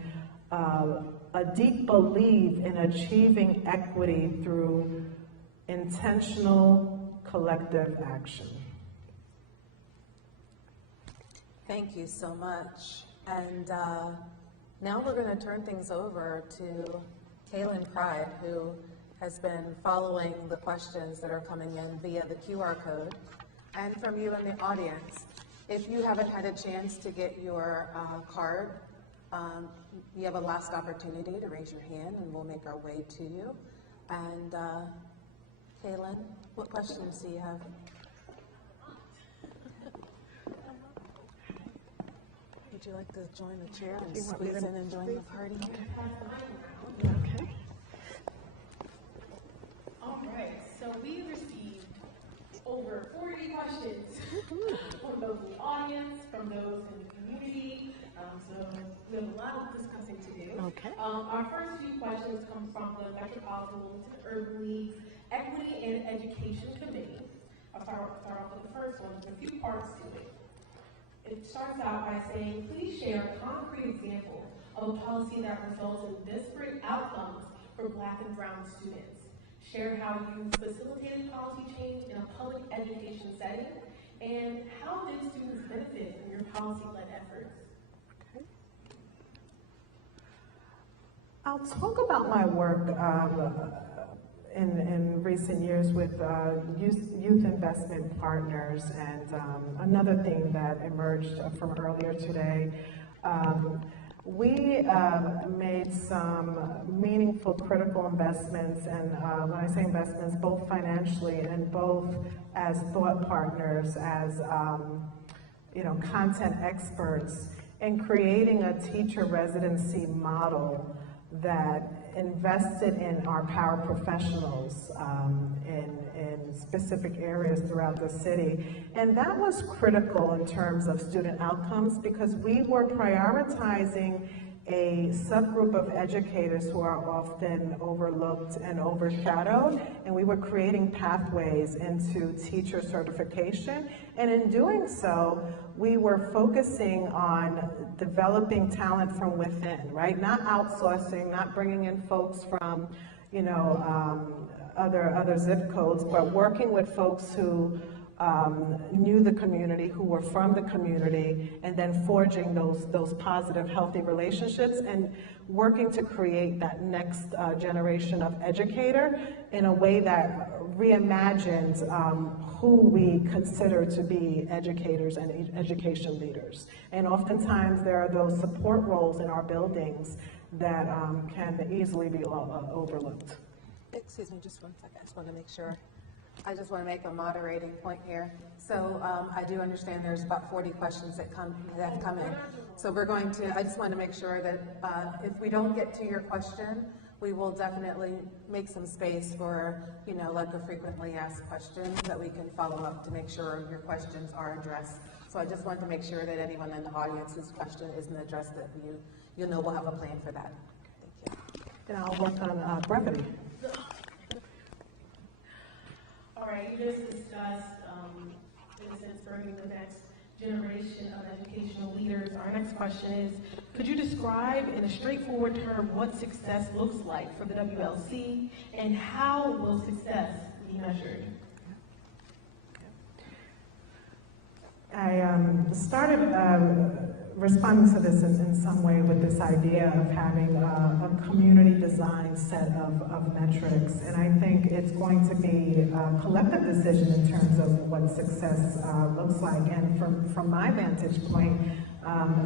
a deep belief in achieving equity through intentional collective action. Thank you so much. And now we're going to turn things over to Kaylin Pride, who has been following the questions that are coming in via the QR code. And from you in the audience, if you haven't had a chance to get your card, you have a last opportunity to raise your hand and we'll make our way to you. And Kaylin, what questions do you have? Would you like to join the chair and squeeze in and join the party? Okay. All right, so we received over 40 questions from those in the audience, from those in the community. So we have a lot of discussing to do. Okay. Our first few questions come from the Metropolitan Wilmington Urban League's Equity and Education Committee. I'll start off with the first one. There's a few parts to it. It starts out by saying, please share a concrete example of a policy that results in disparate outcomes for Black and Brown students. Share how you facilitated policy change in a public education setting, and how did students benefit from your policy-led efforts? Okay. I'll talk about my work in recent years with youth investment partners, and another thing that emerged from earlier today. We made some meaningful, critical investments, and when I say investments, both financially and both as thought partners, as content experts, in creating a teacher residency model that invested in our paraprofessionals in specific areas throughout the city. And that was critical in terms of student outcomes, because we were prioritizing a subgroup of educators who are often overlooked and overshadowed, and we were creating pathways into teacher certification. And in doing so, we were focusing on developing talent from within, right? Not outsourcing, not bringing in folks from, other zip codes, but working with folks who knew the community, who were from the community, and then forging those positive, healthy relationships and working to create that next generation of educator in a way that reimagines who we consider to be educators and education leaders. And oftentimes there are those support roles in our buildings that can easily be overlooked. Excuse me, just one second. I just want to make sure. I just want to make a moderating point here. So I do understand there's about 40 questions that have come in. So I just want to make sure that if we don't get to your question, we will definitely make some space for, like a frequently asked questions that we can follow up to make sure your questions are addressed. So I just want to make sure that anyone in the audience whose question isn't addressed, that you'll know we'll have a plan for that. Thank you. And I'll work on brevity. All right, you just discussed, in a sense, bringing the next generation of educational leaders. Our next question is, could you describe in a straightforward term what success looks like for the WLC, and how will success be measured? I started responding to this in some way with this idea of having a community design set of metrics, and I think it's going to be a collective decision in terms of what success looks like. And from my vantage point,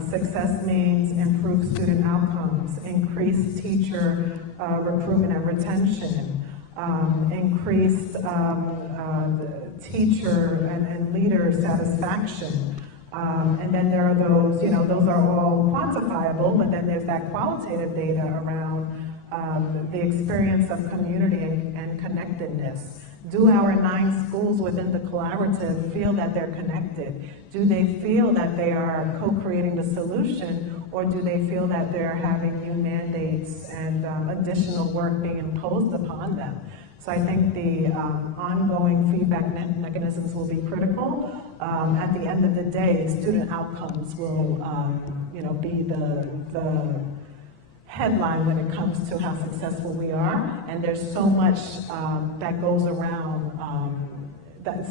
success means improved student outcomes, increased teacher recruitment and retention, increased teacher and leader satisfaction. And then there are those, those are all quantifiable, but then there's that qualitative data around the experience of community and connectedness. Do our 9 schools within the collaborative feel that they're connected? Do they feel that they are co-creating the solution, or do they feel that they're having new mandates and additional work being imposed upon them? So I think the ongoing feedback mechanisms will be critical. At the end of the day, student outcomes will be the headline when it comes to how successful we are, and there's so much that goes around,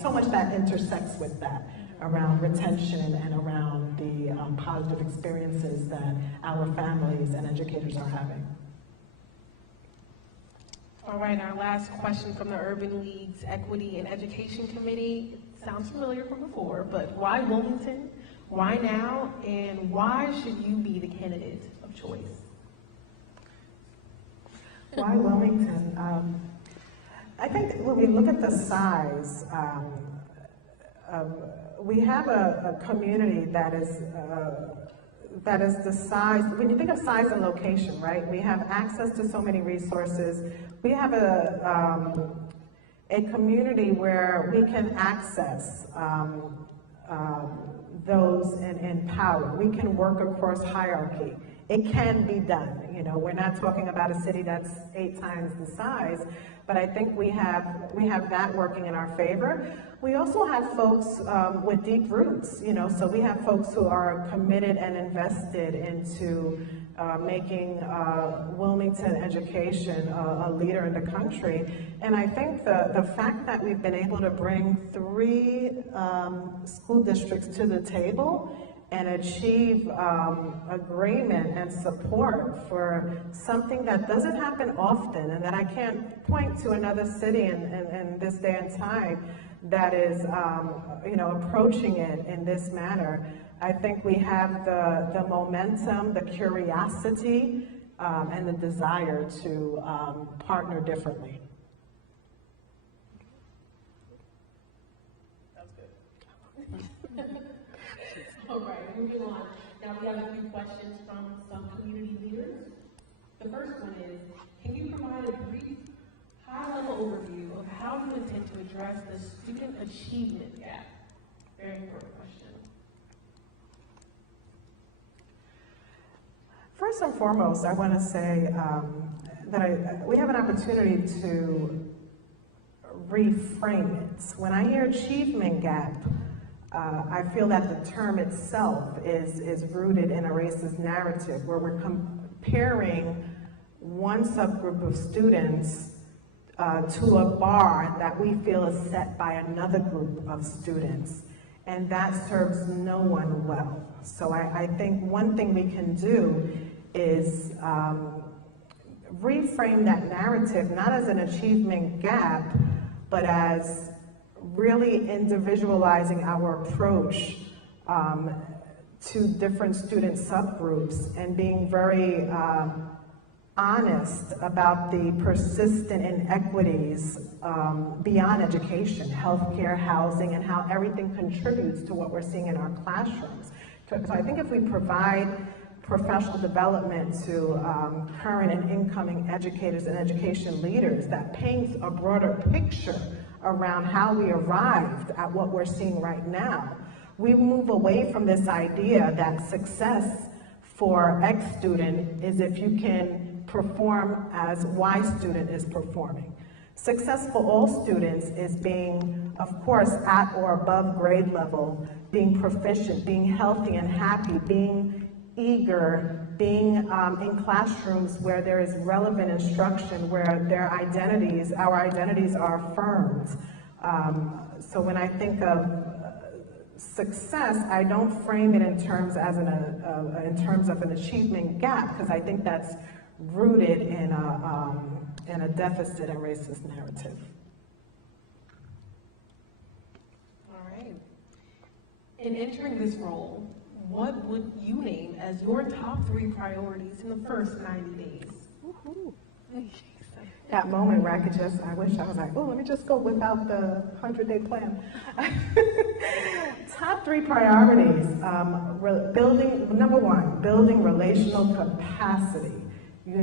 so much that intersects with that, around retention and around the positive experiences that our families and educators are having. All right, our last question from the Urban League's Equity and Education Committee. It sounds familiar from before, but why Wilmington? Why now? And why should you be the candidate of choice? Why Wilmington? I think when we look at the size, we have a community that is the size, when you think of size and location, right? We have access to so many resources. We have a community where we can access those in power. We can work across hierarchy. It can be done. You know, we're not talking about a city that's 8 times the size, but I think we have that working in our favor. We also have folks with deep roots, you know, so we have folks who are committed and invested into making Wilmington education a leader in the country. And I think the fact that we've been able to bring 3 school districts to the table and achieve agreement and support for something that doesn't happen often, and that I can't point to another city in this day and time that is approaching it in this manner. I think we have the momentum, the curiosity, and the desire to partner differently. All right, moving on. Now we have a few questions from some community leaders. The first one is, can you provide a brief, high-level overview of how you intend to address the student achievement gap? Very important question. First and foremost, I want to say that we have an opportunity to reframe it. When I hear achievement gap, I feel that the term itself is rooted in a racist narrative where we're comparing one subgroup of students to a bar that we feel is set by another group of students, and that serves no one well. So I think one thing we can do is reframe that narrative not as an achievement gap, but as really individualizing our approach to different student subgroups and being very honest about the persistent inequities beyond education, healthcare, housing, and how everything contributes to what we're seeing in our classrooms. So I think if we provide professional development to current and incoming educators and education leaders that paints a broader picture around how we arrived at what we're seeing right now, we move away from this idea that success for X student is if you can perform as Y student is performing. Success for all students is being, of course, at or above grade level, being proficient, being healthy and happy, being eager, being in classrooms where there is relevant instruction, where our identities are affirmed. So when I think of success, I don't frame it in terms of an achievement gap, because I think that's rooted in a deficit and racist narrative. All right. In entering this role, what would you name as your top 3 priorities in the first 90 days? Woohoo. That moment where I wish I was like, oh, let me just go without the 100-day plan. Top 3 priorities, number 1, building relational capacity. I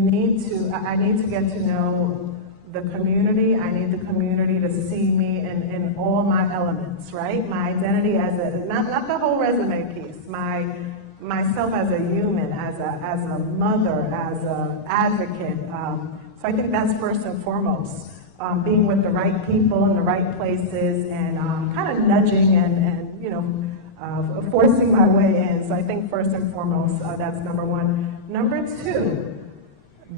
need to get to know the community. I need the community to see me in all my elements, right? My identity as not the whole resume piece, my myself as a human, as a mother, as an advocate. So I think that's first and foremost. Being with the right people in the right places and kind of nudging and you know, forcing my way in. So I think first and foremost, that's number one. Number two,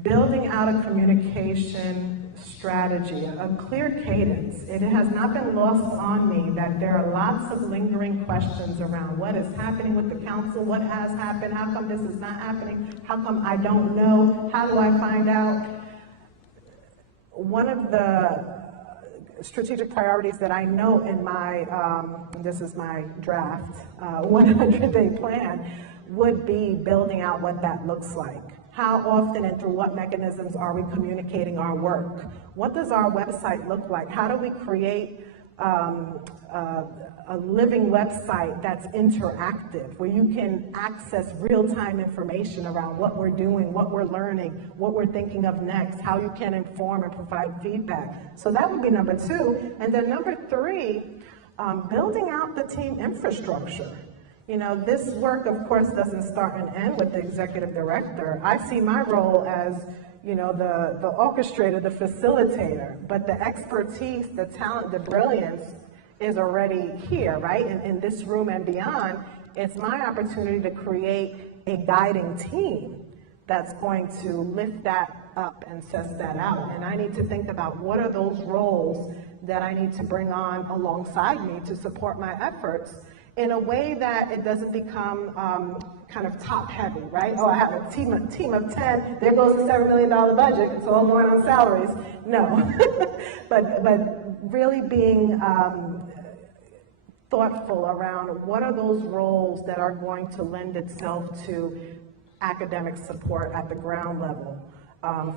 building out a communication strategy, a clear cadence. It has not been lost on me that there are lots of lingering questions around what is happening with the council, what has happened, how come this is not happening, how come I don't know, how do I find out? One of the strategic priorities that I know in my, this is my draft, 100-day plan, would be building out what that looks like. How often and through what mechanisms are we communicating our work? What does our website look like? How do we create a living website that's interactive, where you can access real-time information around what we're doing, what we're learning, what we're thinking of next, how you can inform and provide feedback. So that would be number two. And then number three, building out the team infrastructure. You know, this work, of course, doesn't start and end with the executive director. I see my role as, you know, the orchestrator, the facilitator, but the expertise, the talent, the brilliance is already here, right? In this room and beyond, it's my opportunity to create a guiding team that's going to lift that up and suss that out. And I need to think about what are those roles that I need to bring on alongside me to support my efforts in a way that it doesn't become kind of top-heavy, right? Oh, I have a team of 10, there goes the $7 million budget, it's all going on salaries. No, but really being thoughtful around what are those roles that are going to lend itself to academic support at the ground level,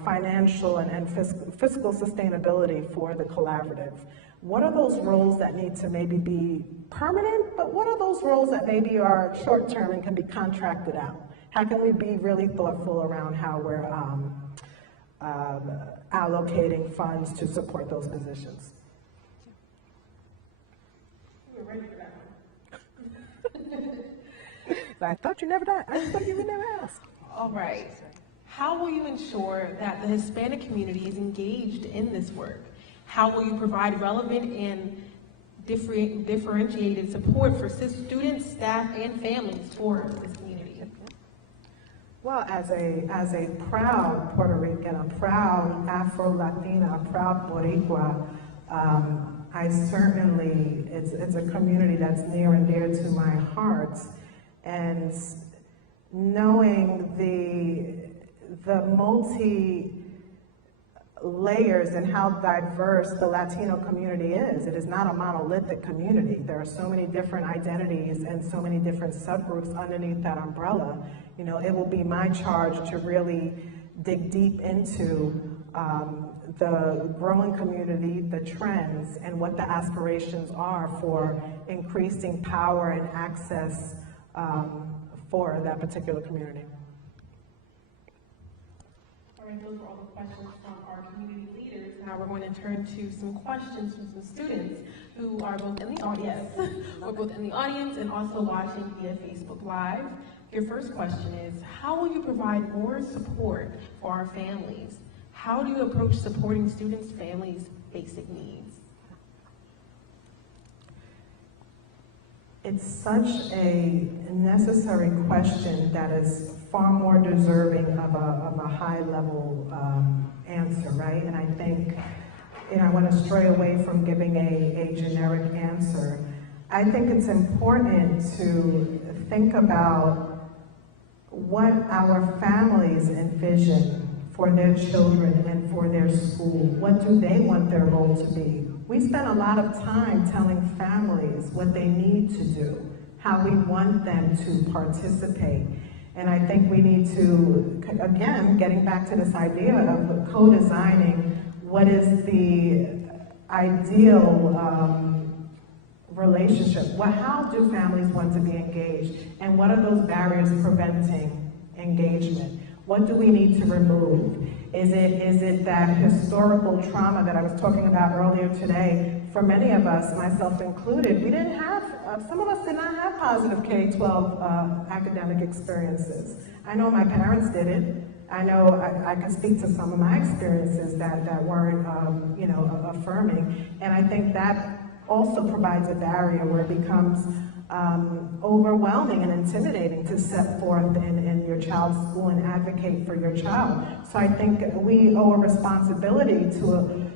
financial and fiscal sustainability for the collaborative. What are those roles that need to maybe be permanent, but what are those roles that maybe are short-term and can be contracted out? How can we be really thoughtful around how we're allocating funds to support those positions? We were ready for that one. I thought you never died. I thought you would never ask. All right. How will you ensure that the Hispanic community is engaged in this work? How will you provide relevant and differentiated support for students, staff, and families for this community? Well, as a proud Puerto Rican, a proud Afro-Latina, a proud Boricua, I certainly, it's a community that's near and dear to my heart. And knowing the multi-layers and how diverse the Latino community is. It is not a monolithic community. There are so many different identities and so many different subgroups underneath that umbrella. You know, it will be my charge to really dig deep into the growing community, the trends, and what the aspirations are for increasing power and access for that particular community. All right, those were all the questions from our community leaders. Now we're going to turn to some questions from some students who are both in the audience, and also watching via Facebook Live. Your first question is, how will you provide more support for our families? How do you approach supporting students' families' basic needs? It's such a necessary question that is far more deserving of a high-level answer, right? And I think, you know, I want to stray away from giving a generic answer. I think it's important to think about what our families envision for their children and for their school. What do they want their role to be? We spend a lot of time telling families what they need to do, how we want them to participate. And I think we need to, again, getting back to this idea of co-designing what is the ideal relationship. How do families want to be engaged? And what are those barriers preventing engagement? What do we need to remove? Is it that historical trauma that I was talking about earlier today? For many of us, myself included, we didn't have, some of us did not have positive K-12 academic experiences. I know my parents didn't. I know I can speak to some of my experiences that weren't, affirming. And I think that also provides a barrier where it becomes overwhelming and intimidating to step forth in your child's school and advocate for your child. So I think we owe a responsibility to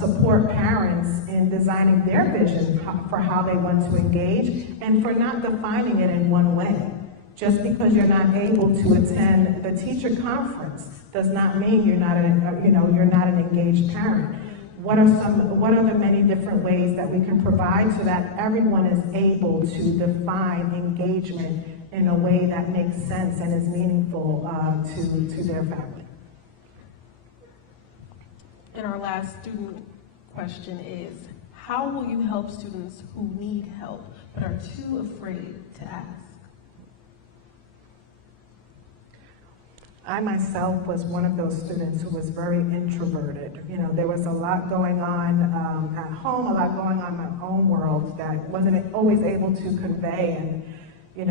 support parents in designing their vision for how they want to engage and for not defining it in one way. Just because you're not able to attend the teacher conference does not mean you're not an engaged parent. What are the many different ways that we can provide so that everyone is able to define engagement in a way that makes sense and is meaningful to their family? And our last student question is, how will you help students who need help but are too afraid to ask? I myself was one of those students who was very introverted. There was a lot going on at home, a lot going on in my own world that wasn't always able to convey, and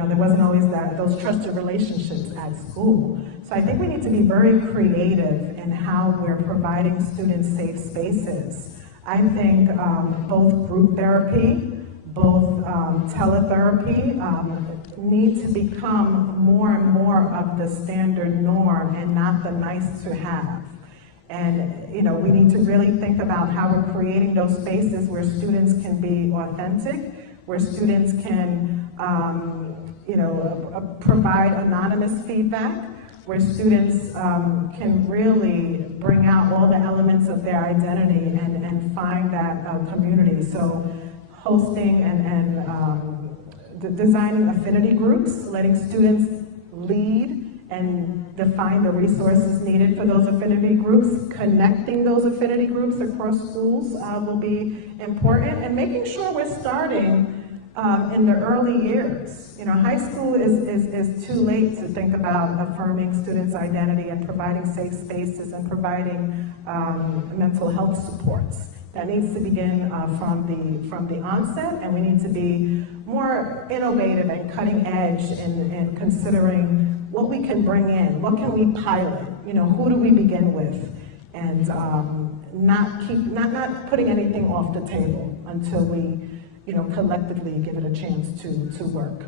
there wasn't always those trusted relationships at school. So I think we need to be very creative in how we're providing students safe spaces. I think both group therapy, both teletherapy need to become more and more of the standard norm and not the nice to have. And we need to really think about how we're creating those spaces where students can be authentic, where students can provide anonymous feedback, where students can really bring out all the elements of their identity and find that community. So hosting and designing affinity groups, letting students lead and define the resources needed for those affinity groups, connecting those affinity groups across schools will be important, and making sure we're starting in the early years. High school is too late to think about affirming students' identity and providing safe spaces and providing mental health supports. That needs to begin from the onset, and we need to be more innovative and cutting edge in considering what we can bring in, what can we pilot, who do we begin with, and not putting anything off the table until we collectively give it a chance to work.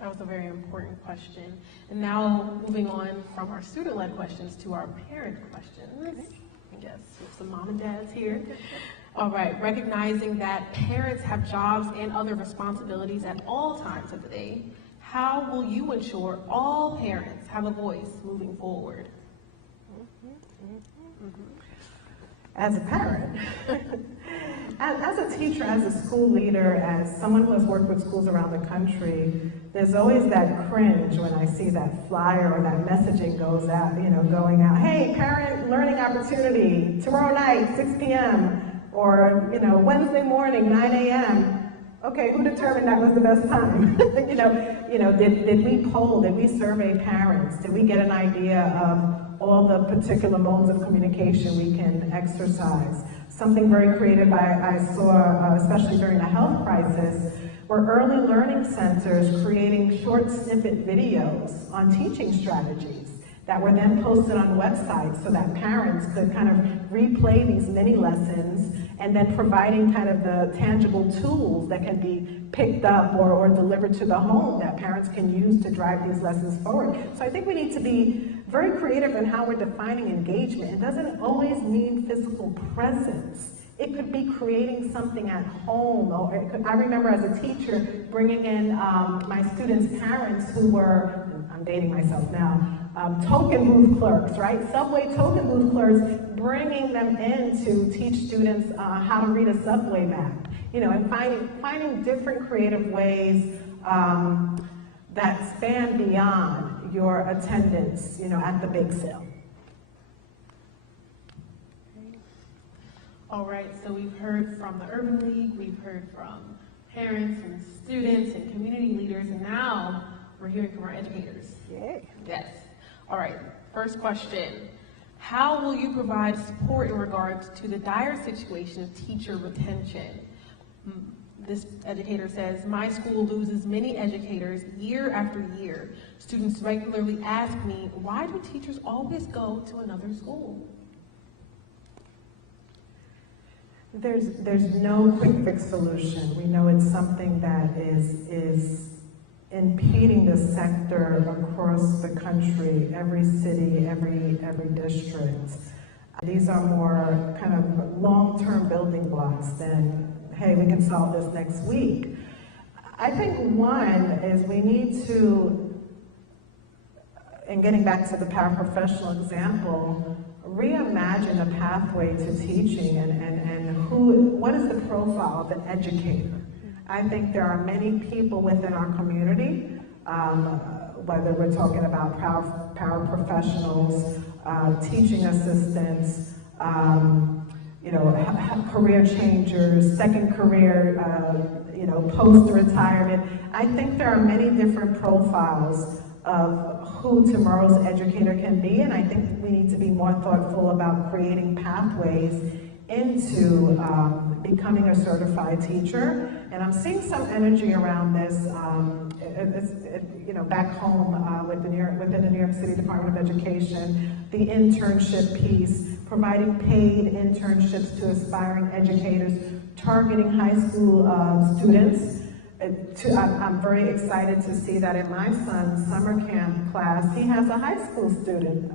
That was a very important question. And now moving on from our student-led questions to our parent questions. I guess with some mom and dads here. All right, recognizing that parents have jobs and other responsibilities at all times of the day, how will you ensure all parents have a voice moving forward? As a parent, as a teacher, as a school leader, as someone who has worked with schools around the country, there's always that cringe when I see that flyer or that messaging goes out, going out, hey, parent learning opportunity, tomorrow night, 6 p.m., or, Wednesday morning, 9 a.m. Okay, who determined that was the best time? Did we poll, did we survey parents? Did we get an idea of all the particular modes of communication we can exercise? Something very creative I saw, especially during the health crisis, were early learning centers creating short snippet videos on teaching strategies that were then posted on websites so that parents could kind of replay these mini lessons, and then providing kind of the tangible tools that can be picked up or delivered to the home that parents can use to drive these lessons forward. So I think we need to be very creative in how we're defining engagement. It doesn't always mean physical presence. It could be creating something at home. I remember as a teacher bringing in my students' parents who were, I'm dating myself now, token booth clerks, right? Subway token booth clerks, bringing them in to teach students how to read a subway map, and finding different creative ways that span beyond your attendance, at the bake sale. All right, so we've heard from the Urban League, we've heard from parents and students and community leaders, and now we're hearing from our educators. Yay. Yes. All right, first question. How will you provide support in regards to the dire situation of teacher retention? This educator says, my school loses many educators year after year. Students regularly ask me, why do teachers always go to another school? There's no quick fix solution. We know it's something that is impeding the sector across the country, every city, every district. These are more kind of long-term building blocks than, hey, we can solve this next week. I think one is we need to, and getting back to the paraprofessional example, reimagine a pathway to teaching and what is the profile of an educator? I think there are many people within our community, whether we're talking about paraprofessionals, teaching assistants, career changers, second career, post-retirement. I think there are many different profiles of who tomorrow's educator can be, and I think we need to be more thoughtful about creating pathways into becoming a certified teacher. And I'm seeing some energy around this, back home within the New York City Department of Education, the internship piece, providing paid internships to aspiring educators, targeting high school students. I'm very excited to see that in my son's summer camp class, he has a high school student.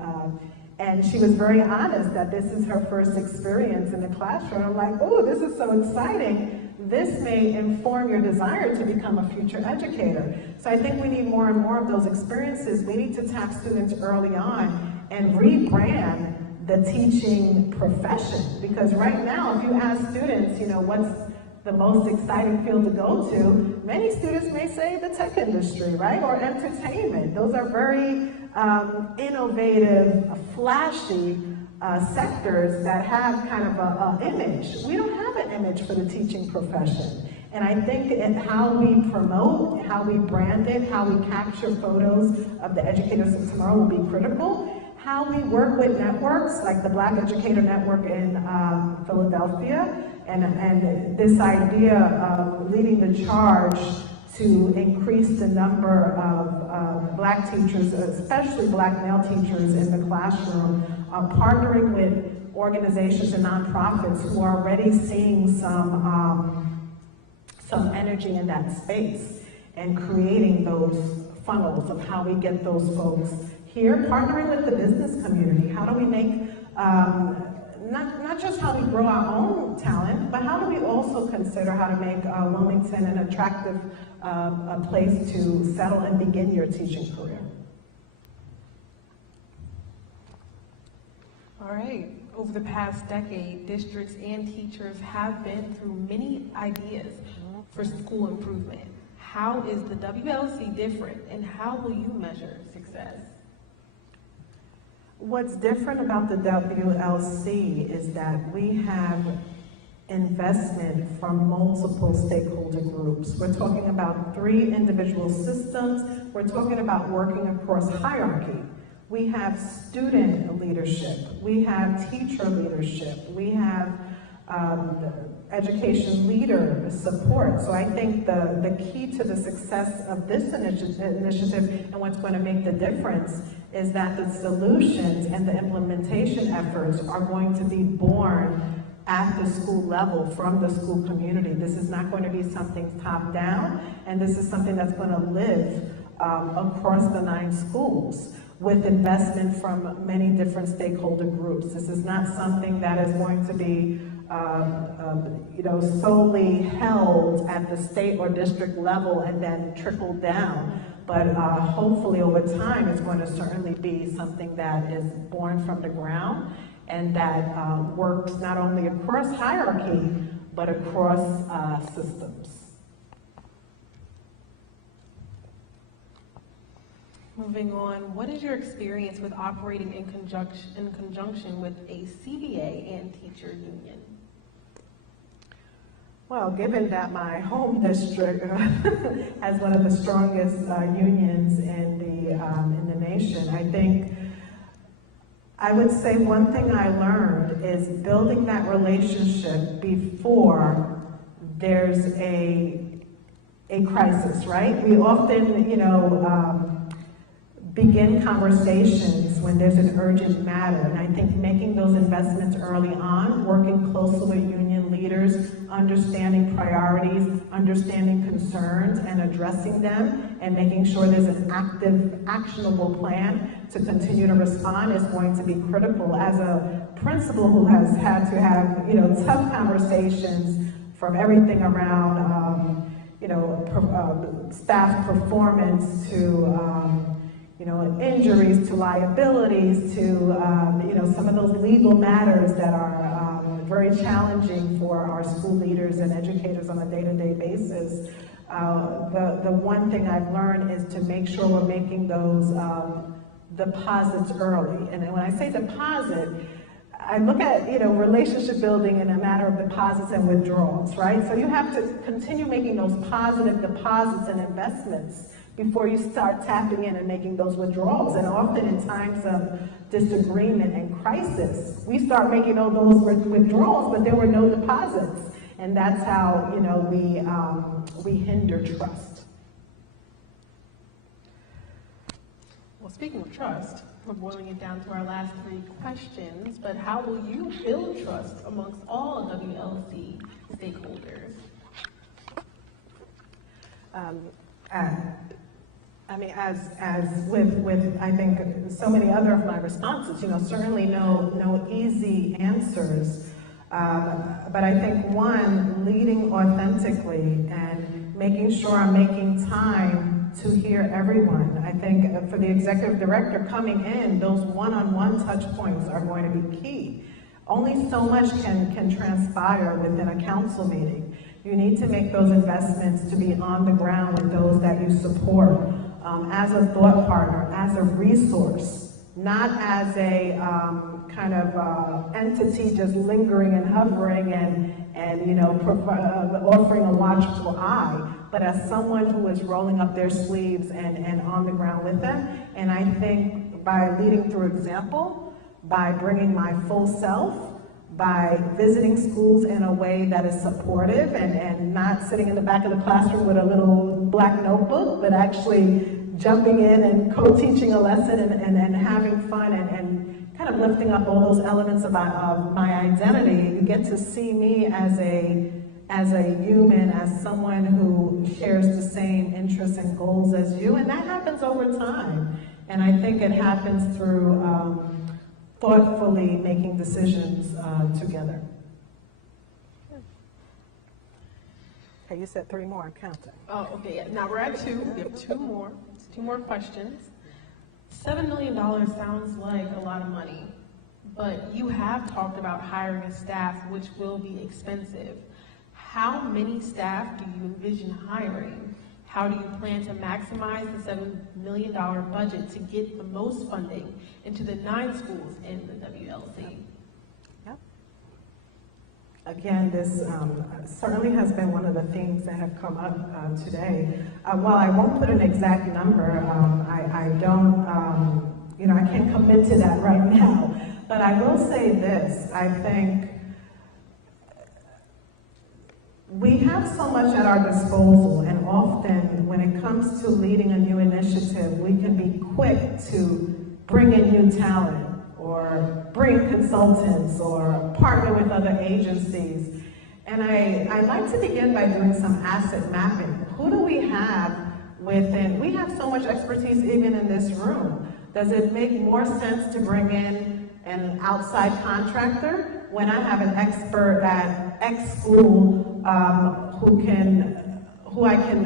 And she was very honest that this is her first experience in the classroom. I'm like, oh, this is so exciting. This may inform your desire to become a future educator. So I think we need more and more of those experiences. We need to tap students early on and rebrand the teaching profession. Because right now, if you ask students, what's the most exciting field to go to, many students may say the tech industry, right? Or entertainment. Those are very innovative, flashy sectors that have kind of an image. We don't have an image for the teaching profession. And I think how we promote, how we brand it, how we capture photos of the educators of tomorrow will be critical. How we work with networks, like the Black Educator Network in Philadelphia, and this idea of leading the charge to increase the number of Black teachers, especially Black male teachers in the classroom, partnering with organizations and nonprofits who are already seeing some energy in that space and creating those funnels of how we get those folks here, partnering with the business community. How do we make, not just how we grow our own talent, but how do we also consider how to make Wilmington an attractive place to settle and begin your teaching career? All right. Over the past decade, districts and teachers have been through many ideas for school improvement. How is the WLC different, and how will you measure success? What's different about the WLC is that we have investment from multiple stakeholder groups. We're talking about 3 individual systems. We're talking about working across hierarchy. We have student leadership. We have teacher leadership. We have education leader support. So I think the key to the success of this initiative and what's going to make the difference is that the solutions and the implementation efforts are going to be born at the school level from the school community. This is not going to be something top down, and this is something that's going to live across the 9 schools with investment from many different stakeholder groups. This is not something that is going to be solely held at the state or district level and then trickle down. But hopefully over time, it's going to certainly be something that is born from the ground and that works not only across hierarchy, but across systems. Moving on, what is your experience with operating in conjunction with a CBA and teacher union? Well, given that my home district has one of the strongest unions in the nation, I think I would say one thing I learned is building that relationship before there's a crisis, right? We often, begin conversations when there's an urgent matter, and I think making those investments early on, working closely with union leaders, understanding priorities, understanding concerns, and addressing them, and making sure there's an active, actionable plan to continue to respond is going to be critical. As a principal who has had to have, tough conversations from everything around, staff performance to, injuries to liabilities to, some of those legal matters that are very challenging for our school leaders and educators on a day-to-day basis. The one thing I've learned is to make sure we're making those deposits early. And when I say deposit, I look at, relationship building in a matter of deposits and withdrawals, right? So you have to continue making those positive deposits and investments before you start tapping in and making those withdrawals. And often in times of disagreement and crisis, we start making all those withdrawals, but there were no deposits. And that's how, we hinder trust. Well, speaking of trust, we're boiling it down to our last 3 questions, but how will you build trust amongst all WLC stakeholders? As with I think so many other of my responses, certainly no easy answers, but I think one, leading authentically and making sure I'm making time to hear everyone. I think for the executive director coming in, those one-on-one touch points are going to be key. Only so much can transpire within a council meeting. You need to make those investments to be on the ground with those that you support. As a thought partner, as a resource, not as a entity just lingering and hovering and offering a watchful eye, but as someone who is rolling up their sleeves and on the ground with them. And I think by leading through example, by bringing my full self, by visiting schools in a way that is supportive and not sitting in the back of the classroom with a little black notebook, but actually jumping in and co-teaching a lesson and having fun and kind of lifting up all those elements of my identity. You get to see me as a human, as someone who shares the same interests and goals as you, and that happens over time. And I think it happens through thoughtfully making decisions together. Okay, you said 3 more, I'm counting. Oh, okay, yeah. Now we're at 2. We have 2 more. 2 more questions. $7 million sounds like a lot of money, but you have talked about hiring a staff, which will be expensive. How many staff do you envision hiring? How do you plan to maximize the $7 million budget to get the most funding into the 9 schools in the WLC? Yep. Again, this certainly has been one of the themes that have come up today. While I won't put an exact number, I don't, I can't commit to that right now. But I will say this, I think we have so much at our disposal, and often when it comes to leading a new initiative, we can be quick to bring in new talent, or bring consultants, or partner with other agencies. And I'd like to begin by doing some asset mapping. Who do we have within? We have so much expertise even in this room. Does it make more sense to bring in an outside contractor when I have an expert at X school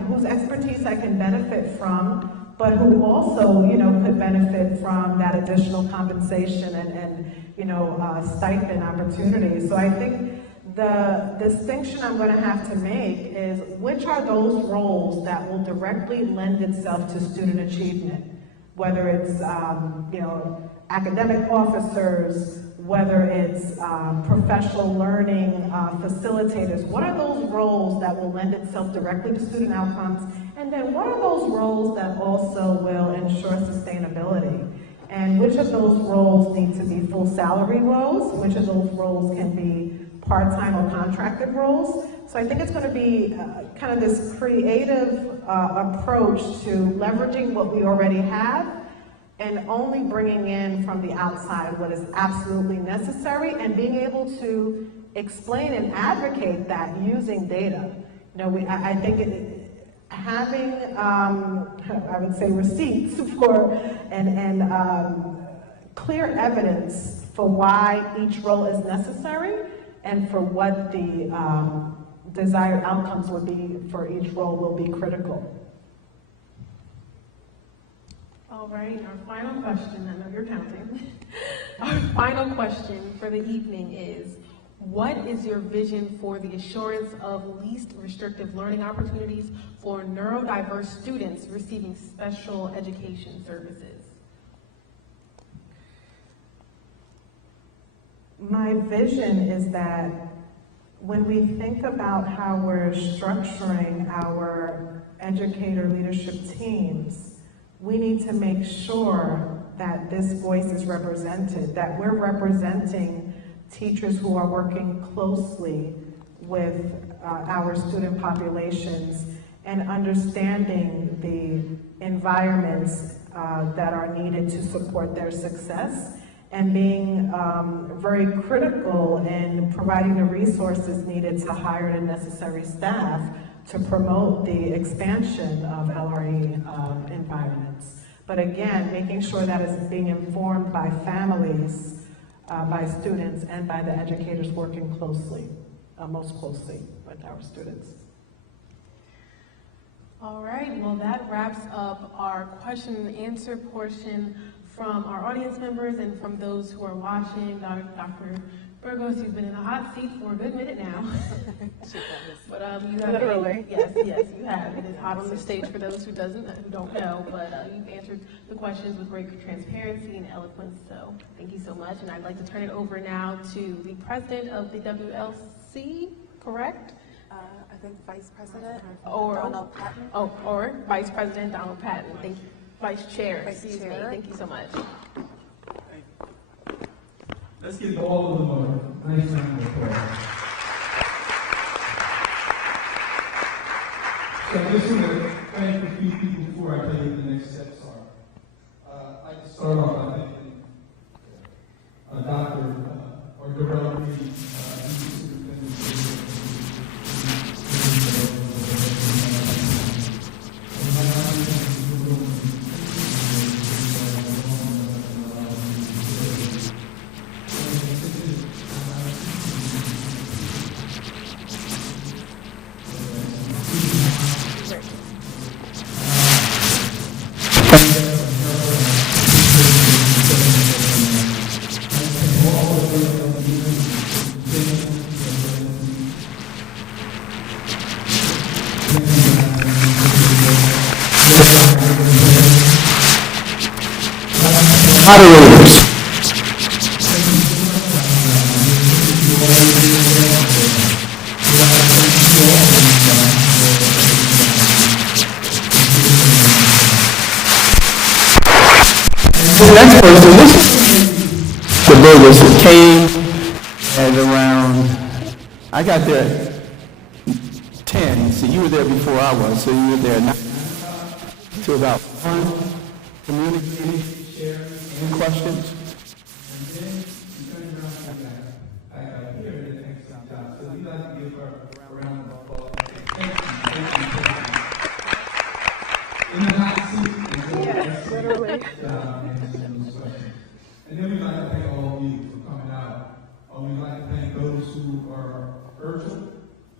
whose expertise I can benefit from, but who also, could benefit from that additional compensation and stipend opportunities. So I think the distinction I'm going to have to make is which are those roles that will directly lend itself to student achievement, whether it's academic officers, whether it's professional learning facilitators. What are those roles that will lend itself directly to student outcomes? And then what are those roles that also will ensure sustainability? And which of those roles need to be full salary roles? Which of those roles can be part-time or contracted roles? So I think it's going to be kind of this creative approach to leveraging what we already have and only bringing in from the outside what is absolutely necessary and being able to explain and advocate that using data. You know, I think having, I would say, receipts for and clear evidence for why each role is necessary and for what the desired outcomes would be for each role will be critical. All right, our final question, I know you're counting. Our final question for the evening is, what is your vision for the assurance of least restrictive learning opportunities for neurodiverse students receiving special education services? My vision is that when we think about how we're structuring our educator leadership teams, we need to make sure that this voice is represented, that we're representing teachers who are working closely with our student populations and understanding the environments that are needed to support their success, and being very critical in providing the resources needed to hire the necessary staff to promote the expansion of LRE environments. But again, making sure that it's being informed by families, by students, and by the educators working closely, most closely with our students. All right, well, that wraps up our question and answer portion from our audience members and from those who are watching. Dr. Burgos, you've been in the hot seat for a good minute now. But you have literally. Yes, you have. It is hot on the stage for those who don't know. But you've answered the questions with great transparency and eloquence. So thank you so much. And I'd like to turn it over now to the president of the WLC. Correct? I think Vice President Or Donald Patton. Or Vice President Donald Patton. Thank you. Vice Chair. Vice Chair. Thank you so much. Let's give all of them a nice round of applause. So I just want to thank a few people before I tell you what the next steps are. I'd like to start off by thanking Dr. or Darrell Reed, moderators. The next person, this is the Burgos who came at around, I got there at 10, so you were there before I was, so you were there to about 1, communicating, sharing, any questions? And then you turn around and back here and an excellent job. So we'd like to give her a round of applause. Thank you. In the hot seat. Yes, literally. And then we'd like to thank all of you for coming out. We'd like to thank those who are virtual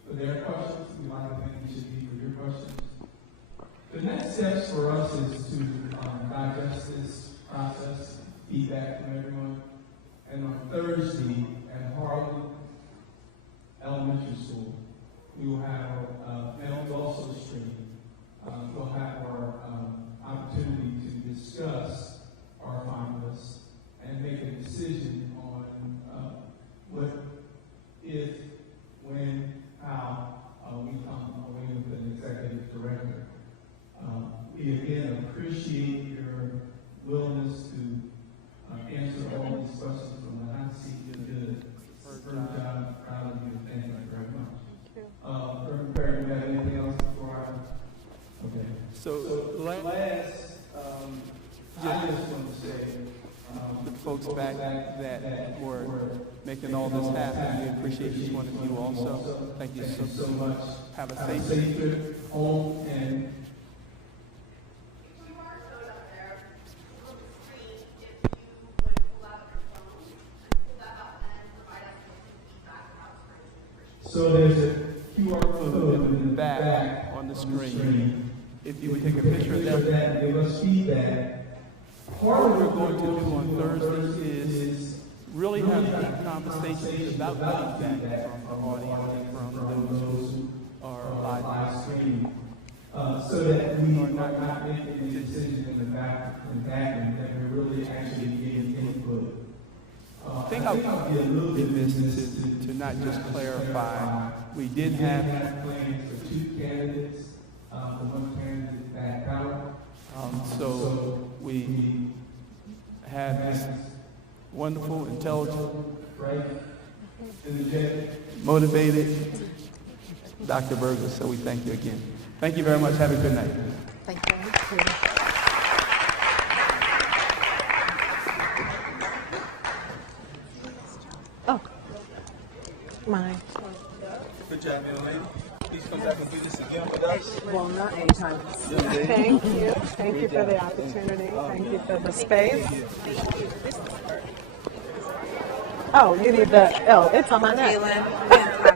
for their questions. We'd like to thank each of you for your questions. The next steps for us is to digest this process, feedback from everyone. And on Thursday at Harlan Elementary School, we will have, and also stream, we'll have our opportunity to discuss our finalists and make a decision on what if, when, how we come away with an executive director. We again appreciate your willingness to answer all these questions from the hot seat. You did a superb job. Proud of you. Thank you very much. Reverend Perry, do you have anything else before I? Okay. So Last, I just want to say, the folks back that were making all this happen, we appreciate each one of you also. Thank you so much. Have a safe trip home and so there's a QR code in the back on the screen. If you would take a picture of that, and give us feedback. part of what we're going to do on Thursday is really have deep conversations about feedback from the audience and from those who are live streaming. So that we are not making any decisions in the back and that we're really actually getting input. I think I'll be a little bit missed to not just clarify. We did have plans for 2 candidates, the 1 candidate backed out. so we had this wonderful, intelligent, Right? Energetic. motivated Dr. Burgess. So we thank you again. Thank you very much. Have a good night. Thank you. Oh, mine. Good job, young lady. Please come back and do this again with us. Well, not anytime. Thank you. Thank you for the opportunity. Thank you for the space. Oh, you need the, it's on my neck.